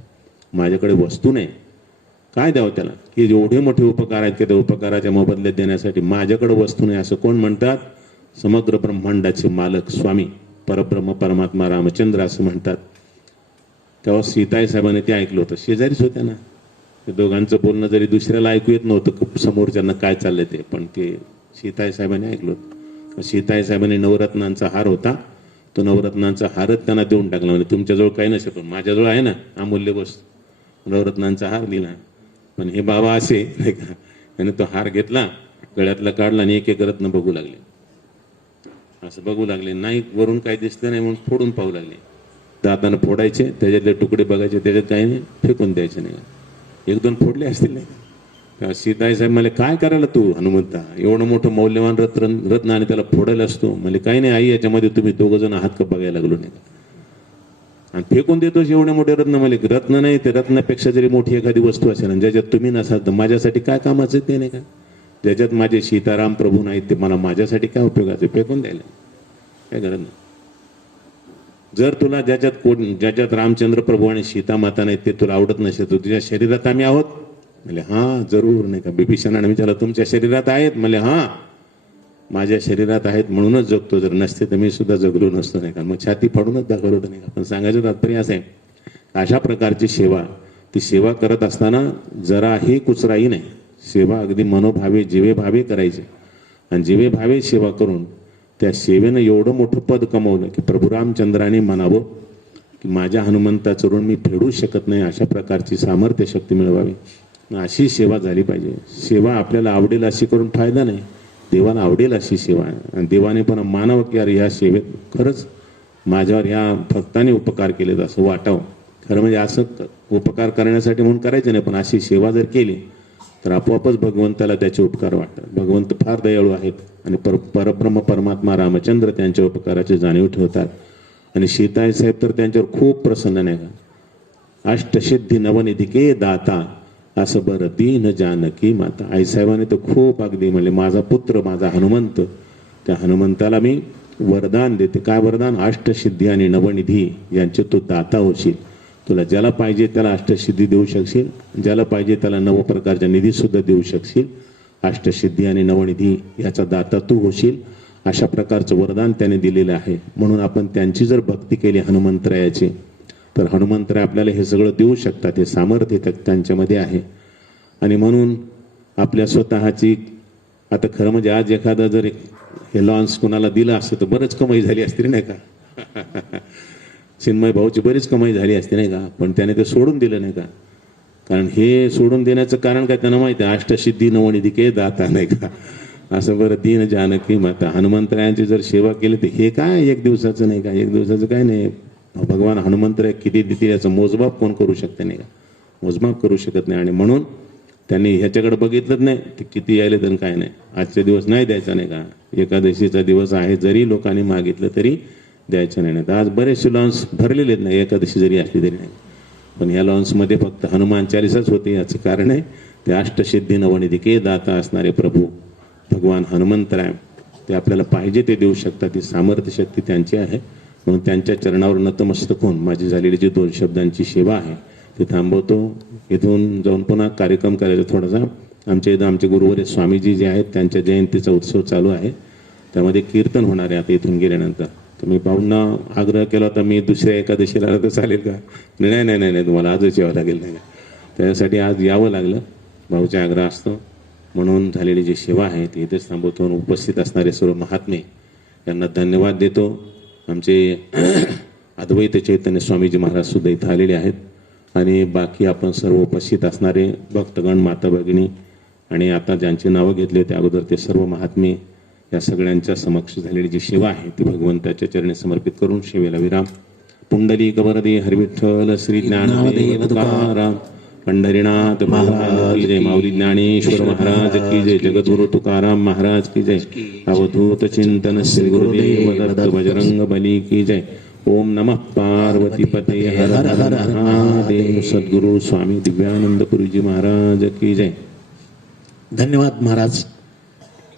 माझ्याकडे वस्तू नाही, काय द्यावं त्याला, की एवढे मोठे उपकार आहेत की त्या उपकाराच्या मोबदल्यात देण्यासाठी माझ्याकडे वस्तू नाही असं कोण म्हणतात. समग्र ब्रह्मांडाचे मालक स्वामी परब्रह्म परमात्मा रामचंद्र असं म्हणतात. तेव्हा सीताई साहेबांनी ते ऐकलं होतं. शेजारीच होत्या ना. ते दोघांचं बोलणं जरी दुसऱ्याला ऐकू येत नव्हतं समोरच्यांना काय चाललंय ते, पण ते सीताई साहेबांनी ऐकलं होतं. सीताई साहेबांनी नवरत्नांचा हार होता, तो नवरत्नांचा हारच त्यांना देऊन टाकला. म्हणजे तुमच्याजवळ काही नसेल पण माझ्याजवळ आहे ना अमूल्य वस्तू, नवरत्नांचा हार दिला. पण हे बाबा असे नाही का, त्याने तो हार घेतला, गळ्यातला काढला आणि एक एक रत्न बघू लागले. असं बघू लागले, नाही वरून काही दिसलं नाही म्हणून फोडून पाहू लागले. दातानं फोडायचे, त्याच्यातले तुकडे बघायचे, त्याच्यात काही नाही, फेकून द्यायचे नाही. एक दोन फोडले असतील नाही. सीताई साहेब मला काय करायला तू हनुमंता, एवढं मोठं मौल्यवान रत्न आणि त्याला फोडायला असतो. म्हणजे काही नाही आई, याच्यामध्ये तुम्ही दोघं जण आहात का बघायला लागलो नाही. आणि फेकून देतोस एवढे मोठे रत्न. मला रत्न नाही, ते रत्नापेक्षा जरी मोठी एखादी वस्तू असेल आणि ज्याच्यात तुम्ही नसाल तर माझ्यासाठी काय कामाचं ते नाही का. ज्याच्यात माझे सीताराम प्रभू नाहीत ते मला माझ्यासाठी काय उपयोगाचे, फेकून द्यायला काय गरज नाही. जर तुला ज्याच्यात रामचंद्र प्रभू आणि सीता माता नाहीत ते तुला आवडत नसेल तर तुझ्या शरीरात आम्ही आहोत. म्हणजे हा जरूर नाही का. बिभीषणाने विचारलं तुमच्या शरीरात आहेत. म्हणजे हा माझ्या शरीरात आहेत म्हणूनच जगतो, जर नसते तर मी सुद्धा जगलो नसतो नाही का. मग छाती फाडूनच दाखवलं होतं नाही का. पण सांगायचं तात्पर्य असं आहे, अशा प्रकारची सेवा, ती सेवा करत असताना जराही कुचराई नाही. सेवा अगदी मनोभावे जीवे भावे करायची. आणि जीवे भावे सेवा करून त्या सेवेनं एवढं मोठं पद कमवलं की प्रभू रामचंद्राने म्हणावं की माझ्या हनुमंताचं ऋण मी फेडू शकत नाही. अशा प्रकारची सामर्थ्य शक्ती मिळवावी, अशी सेवा झाली पाहिजे. सेवा आपल्याला आवडेल अशी करून फायदा नाही. देवाला आवडेल अशी सेवा आहे. आणि देवाने पण मानावं की अरे ह्या सेवेत खरंच माझ्यावर ह्या भक्ताने उपकार केलेत असं वाटावं. खरं म्हणजे असं उपकार करण्यासाठी म्हणून करायचं नाही, पण अशी सेवा जर केली तर आपोआपच भगवंताला त्याचे उपकार वाटतात. भगवंत फार दयाळू आहेत आणि परब्रह्म परमात्मा रामचंद्र त्यांच्या उपकाराची जाणीव ठेवतात. आणि सीताई साहेब तर त्यांच्यावर खूप प्रसन्न नाही का. अष्टसिद्धी नवनिधिके दाता असं बरं दीन जानकी माता. आईसाहेबांनी तर खूप अगदी म्हणले माझा पुत्र माझा हनुमंत, त्या हनुमंताला मी वरदान देते. काय वरदान? अष्टसिद्धी आणि नवनिधी यांचे तू दाता होशील. तुला ज्याला पाहिजे त्याला अष्टसिद्धी देऊ शकशील, ज्याला पाहिजे त्याला नव प्रकारच्या निधी सुद्धा देऊ शकशील. अष्टसिद्धी आणि नवनिधी याचा दाता तू होशील, अशा प्रकारचं वरदान त्याने दिलेलं आहे. म्हणून आपण त्यांची जर भक्ती केली हनुमंतरायाची तर हनुमंतराय आपल्याला हे सगळं देऊ शकतात. हे सामर्थ्य त्यांच्यामध्ये आहे. आणि म्हणून आपल्या स्वतःची आता खरं म्हणजे आज एखादा जर हे लॉन्स कोणाला दिलं असतं तर बरंच कमाई झाली असती नाही का. चिन्मय भाऊची बरीच कमाई झाली असते नाही का. पण त्याने ते सोडून दिलं नाही का. कारण हे सोडून देण्याचं कारण काय त्यांना माहिती आहे, अष्टसिद्धी नवनिधी के दाता नाही का. असं बरं दीन जानकी माता हनुमंतरायांची जर सेवा केली तर हे काय एक दिवसाचं नाही का. एक दिवसाचं काय नाही. भगवान हनुमंतराय किती देतील याचं मोजमाप कोण करू शकते नाही का. मोजमाप करू शकत नाही. आणि म्हणून त्यांनी ह्याच्याकडे बघितलंच नाही ते किती यायले तर काय नाही. आजच्या दिवस नाही द्यायचा नाही का. एकादशीचा दिवस आहे जरी लोकांनी मागितलं तरी द्यायचं नाही. तर आज बरेचसे लॉन्स भरलेले आहेत नाही, एकादशी जरी असली तरी नाही. पण ह्या लॉन्समध्ये फक्त हनुमान चालीसाच होते. याचं कारण आहे ते अष्टसिद्धी नवनिधी के दाता असणारे प्रभू भगवान हनुमंतराय ते आपल्याला पाहिजे ते देऊ शकतात. ती सामर्थ्य शक्ती त्यांची आहे. म्हणून त्यांच्या चरणावर नतमस्तक होऊन माझी झालेली जी 2 शब्दांची सेवा आहे ते थांबवतो. इथून जाऊन पुन्हा कार्यक्रम करायचा थोडासा. आमच्या इथं आमचे गुरुवर्य स्वामीजी जे आहेत त्यांच्या जयंतीचा उत्सव चालू आहे. त्यामध्ये कीर्तन होणार आहे आता इथून गेल्यानंतर. तर मी भाऊंना आग्रह केला होता मी दुसऱ्या एकादशीला आलं तर चालेल का. नाही नाही नाही नाही तुम्हाला आजच यावं लागेल नाही. त्यासाठी आज यावं लागलं. भाऊचा आग्रह असतो. म्हणून झालेली जी सेवा आहे ती इथेच थांबवतो. उपस्थित असणारे सर्व महात्मे यांना धन्यवाद देतो. आमचे अद्वैत चैतन्य स्वामीजी महाराज सुद्धा इथं आलेले आहेत. आणि बाकी आपण सर्व उपस्थित असणारे भक्तगण माता भगिनी आणि आता ज्यांची नावं घेतली होती अगोदर ते सर्व महात्मे या सगळ्यांच्या समक्ष झालेली जी सेवा आहे ती भगवंताच्या चरणी समर्पित करून सेवेला विराम. पुंडलिक वरदे हरिविठ्ठल श्री ज्ञानदेव तुकाराम पंढरीनाथ महाराज की जय. माऊली ज्ञानेश्वर महाराज की जय. जगद्गुरु तुकाराम महाराज की जय. अवधूत चिंतन श्री गुरुदेव दत्त बजरंग बली की जय. ओम नमः पार्वती पते हर हर महादेव. सद्गुरु स्वामी दिव्यानंद पुरीजी महाराज की जय. धन्यवाद महाराज.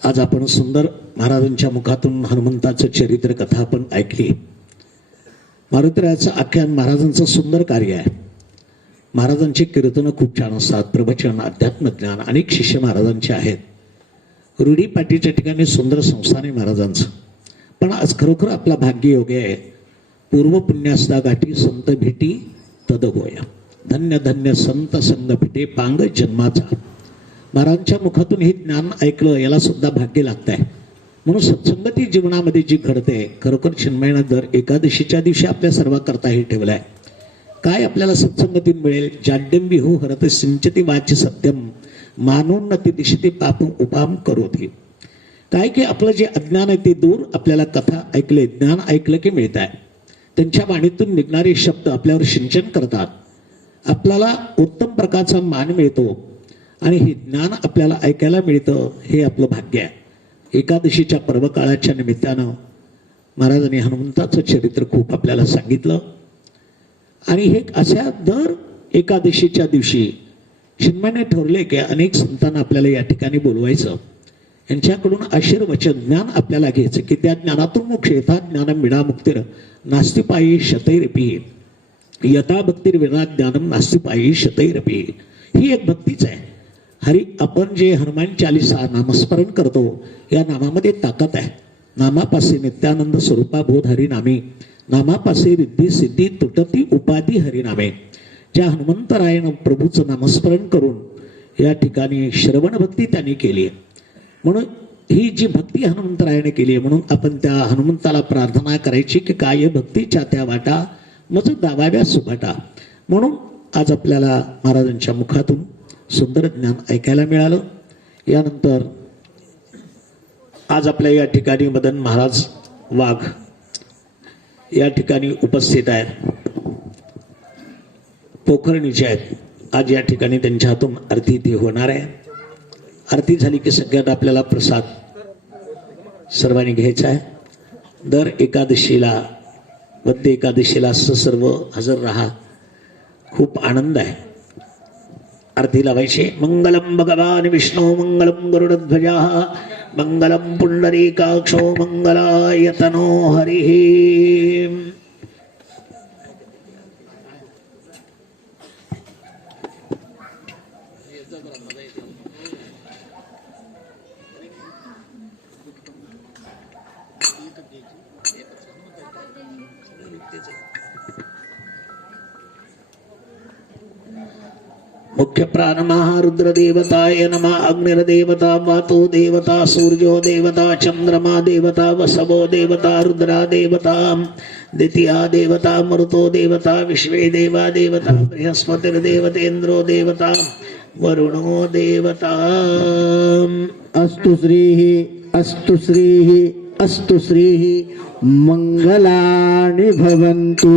आज आपण सुंदर महाराजांच्या मुखातून हनुमंताचं चरित्र कथा आपण ऐकली. मारुतीरायाचं आख्यान महाराजांचं सुंदर कार्य आहे. महाराजांची कीर्तनं खूप छान असतात. प्रवचन अध्यात्मज्ञान अनेक शिष्य महाराजांचे आहेत. रुडी पाटीच्या ठिकाणी सुंदर संस्थान आहे महाराजांचं. पण आज खरोखर आपला भाग्ययोग आहे. पूर्व पुण्यासदा गाठी संत भेटी तद होया. धन्य धन्य संत संग भेटे पांग जन्माचा. महाराजांच्या मुखातून हे ज्ञान ऐकलं याला सुद्धा भाग्य लागत आहे. म्हणून सत्संगती जीवनामध्ये जी घडते खरोखर चिन्मयानं दर एकादशीच्या दिवशी आपल्या सर्वांकरता हे ठेवलं आहे. काय आपल्याला सत्संगतीत मिळेल. जाड्यंबी हो हरत सिंचती वाच सत्यम मानोन्नती दिशती पाप उपाम करोती. काय की आपलं जे अज्ञान आहे ते दूर आपल्याला कथा ऐकले ज्ञान ऐकलं की मिळत आहे. त्यांच्या वाणीतून निघणारे शब्द आपल्यावर सिंचन करतात. आपल्याला उत्तम प्रकारचा मान मिळतो आणि हे ज्ञान आपल्याला ऐकायला मिळतं. हे आपलं भाग्य आहे. एकादशीच्या पर्वकाळाच्या निमित्तानं महाराजांनी हनुमंताचं चरित्र खूप आपल्याला सांगितलं. आणि हे अशा दर एकादशीच्या दिवशी चिन्मयाने ठरले की अनेक संतांना आपल्याला या ठिकाणी बोलवायचं. यांच्याकडून आशीर्वचन ज्ञान आपल्याला घ्यायचं की त्या ज्ञानातून मोक्ष येतात. ज्ञानम विना मुक्तीर नास्ति पायी शतैरपी यथा भक्तीर विना ज्ञानम नास्ति पायी शतैरपी. ही एक भक्तीच आहे. हरी आपण जे हनुमान चालीसा नामस्मरण करतो या नामामध्ये ताकद आहे. नामापासे नित्यानंद स्वरूपा बोध हरिनामे. नामापासे रिद्धी सिद्धी तुटती उपाधी हरिनामे. ज्या हनुमंतरायानं प्रभूचं नामस्मरण करून या ठिकाणी श्रवण भक्ती त्यांनी केली आहे. म्हणून ही जी भक्ती हनुमंतरायाने केली आहे म्हणून आपण त्या हनुमंताला प्रार्थना करायची की काय भक्तीच्या त्या वाटा मज दावाव्या सुभाटा. म्हणून आज आपल्याला महाराजांच्या मुखातून सुंदर ज्ञान ऐकायला मिळालं. यानंतर आज आपल्या या ठिकाणी मदन महाराज वाघ या ठिकाणी उपस्थित आहेत, पोखरणीचे आहेत. आज या ठिकाणी त्यांच्या हातून आरती ती होणार आहे. आरती झाली की सगळ्यात आपल्याला प्रसाद सर्वांनी घ्यायचा आहे. दर एकादशीला बद्ध एकादशीला सर्व हजर राहा. खूप आनंद आहे. आरती लावायची. मंगलम भगवान विष्णू मंगलम गरुडध्वजा मंगलम पुंडरीकाक्षो मंगलाय तनो हरिः. मुख्य प्राण महारुद्र देवताय नमः. अग्निर्देवता वातो देवता सूर्यो देवता चंद्रमा देवता वसवो देवता रुद्रा देवता द्वितीया देवता मरुतो देवता विश्वे देवा देवता बृहस्पतिर्देवतेन्द्रो देवता वरुणो देवता. अस्तु श्रीः अस्तु श्रीः अस्तु श्रीः मंगलानि भवन्तु.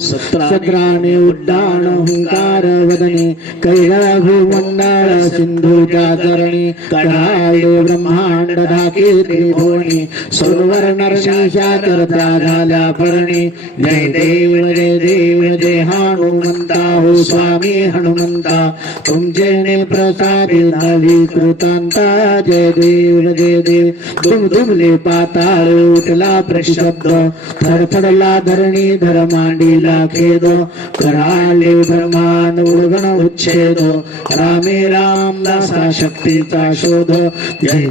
सत्राणि उड्डाण हुंकार वदने कैलाभूमण्डल सिंधुजाचरणी कराळे ब्रह्मांड ढाके त्रिभुवनी सरोवर नरनिशाचरता झाल्या परणी. जय देव जय देव जय हनुमंता हो स्वामी हनुमंता तुमचे ने प्रसादे नवी कृतांता. जय देव जय देव दुमदुमले पाताळ उठला शब्द थरथरला धरणी धर मांडीला खेद कराले ब्रह्मान उर्गण उच्छेद रामे रामदासा शक्तीचा शोध. जय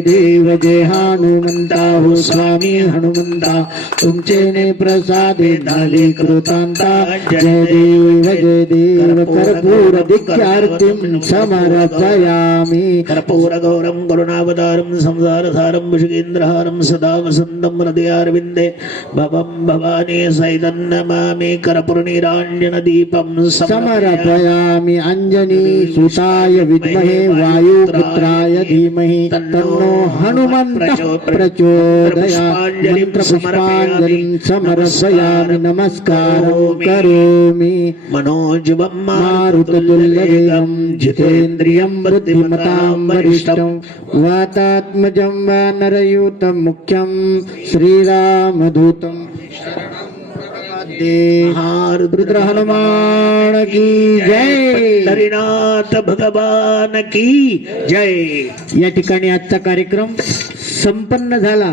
देव जय हनुमंता हो स्वामी हनुमंता तुमचे ने प्रसादे झाली कृतांता. जय देव कर्पूर दिक्यार्तिं समर्पयामि. कर्पूर गौरम करुणावतारम संसारसारम भुजगेन्द्रहारम सदा वसंतम हृदयारविंदे भवं भवानी सैदं नमामि. कर्पूरनिराञ्जन दीपं समर्पयामि. अंजनी सुताय विद्महे वायुपुत्राय धीमहि तन्नो हनुमन्तः प्रचोदयात्. मंत्रपुष्पाञ्जलिं समर्पयामि. नमस्कारं करोमि. मनोजवं मारुततुल्यवेगं जितेन्द्रियं बुद्धिमतां वरिष्ठं वातात्मजं वानरयूतं मुख्यं श्रीरामदूतं रुद्र हनुमान की जय. हरिनाथ भगवान की जय. या ठिकाणी आजचा कार्यक्रम संपन्न झाला.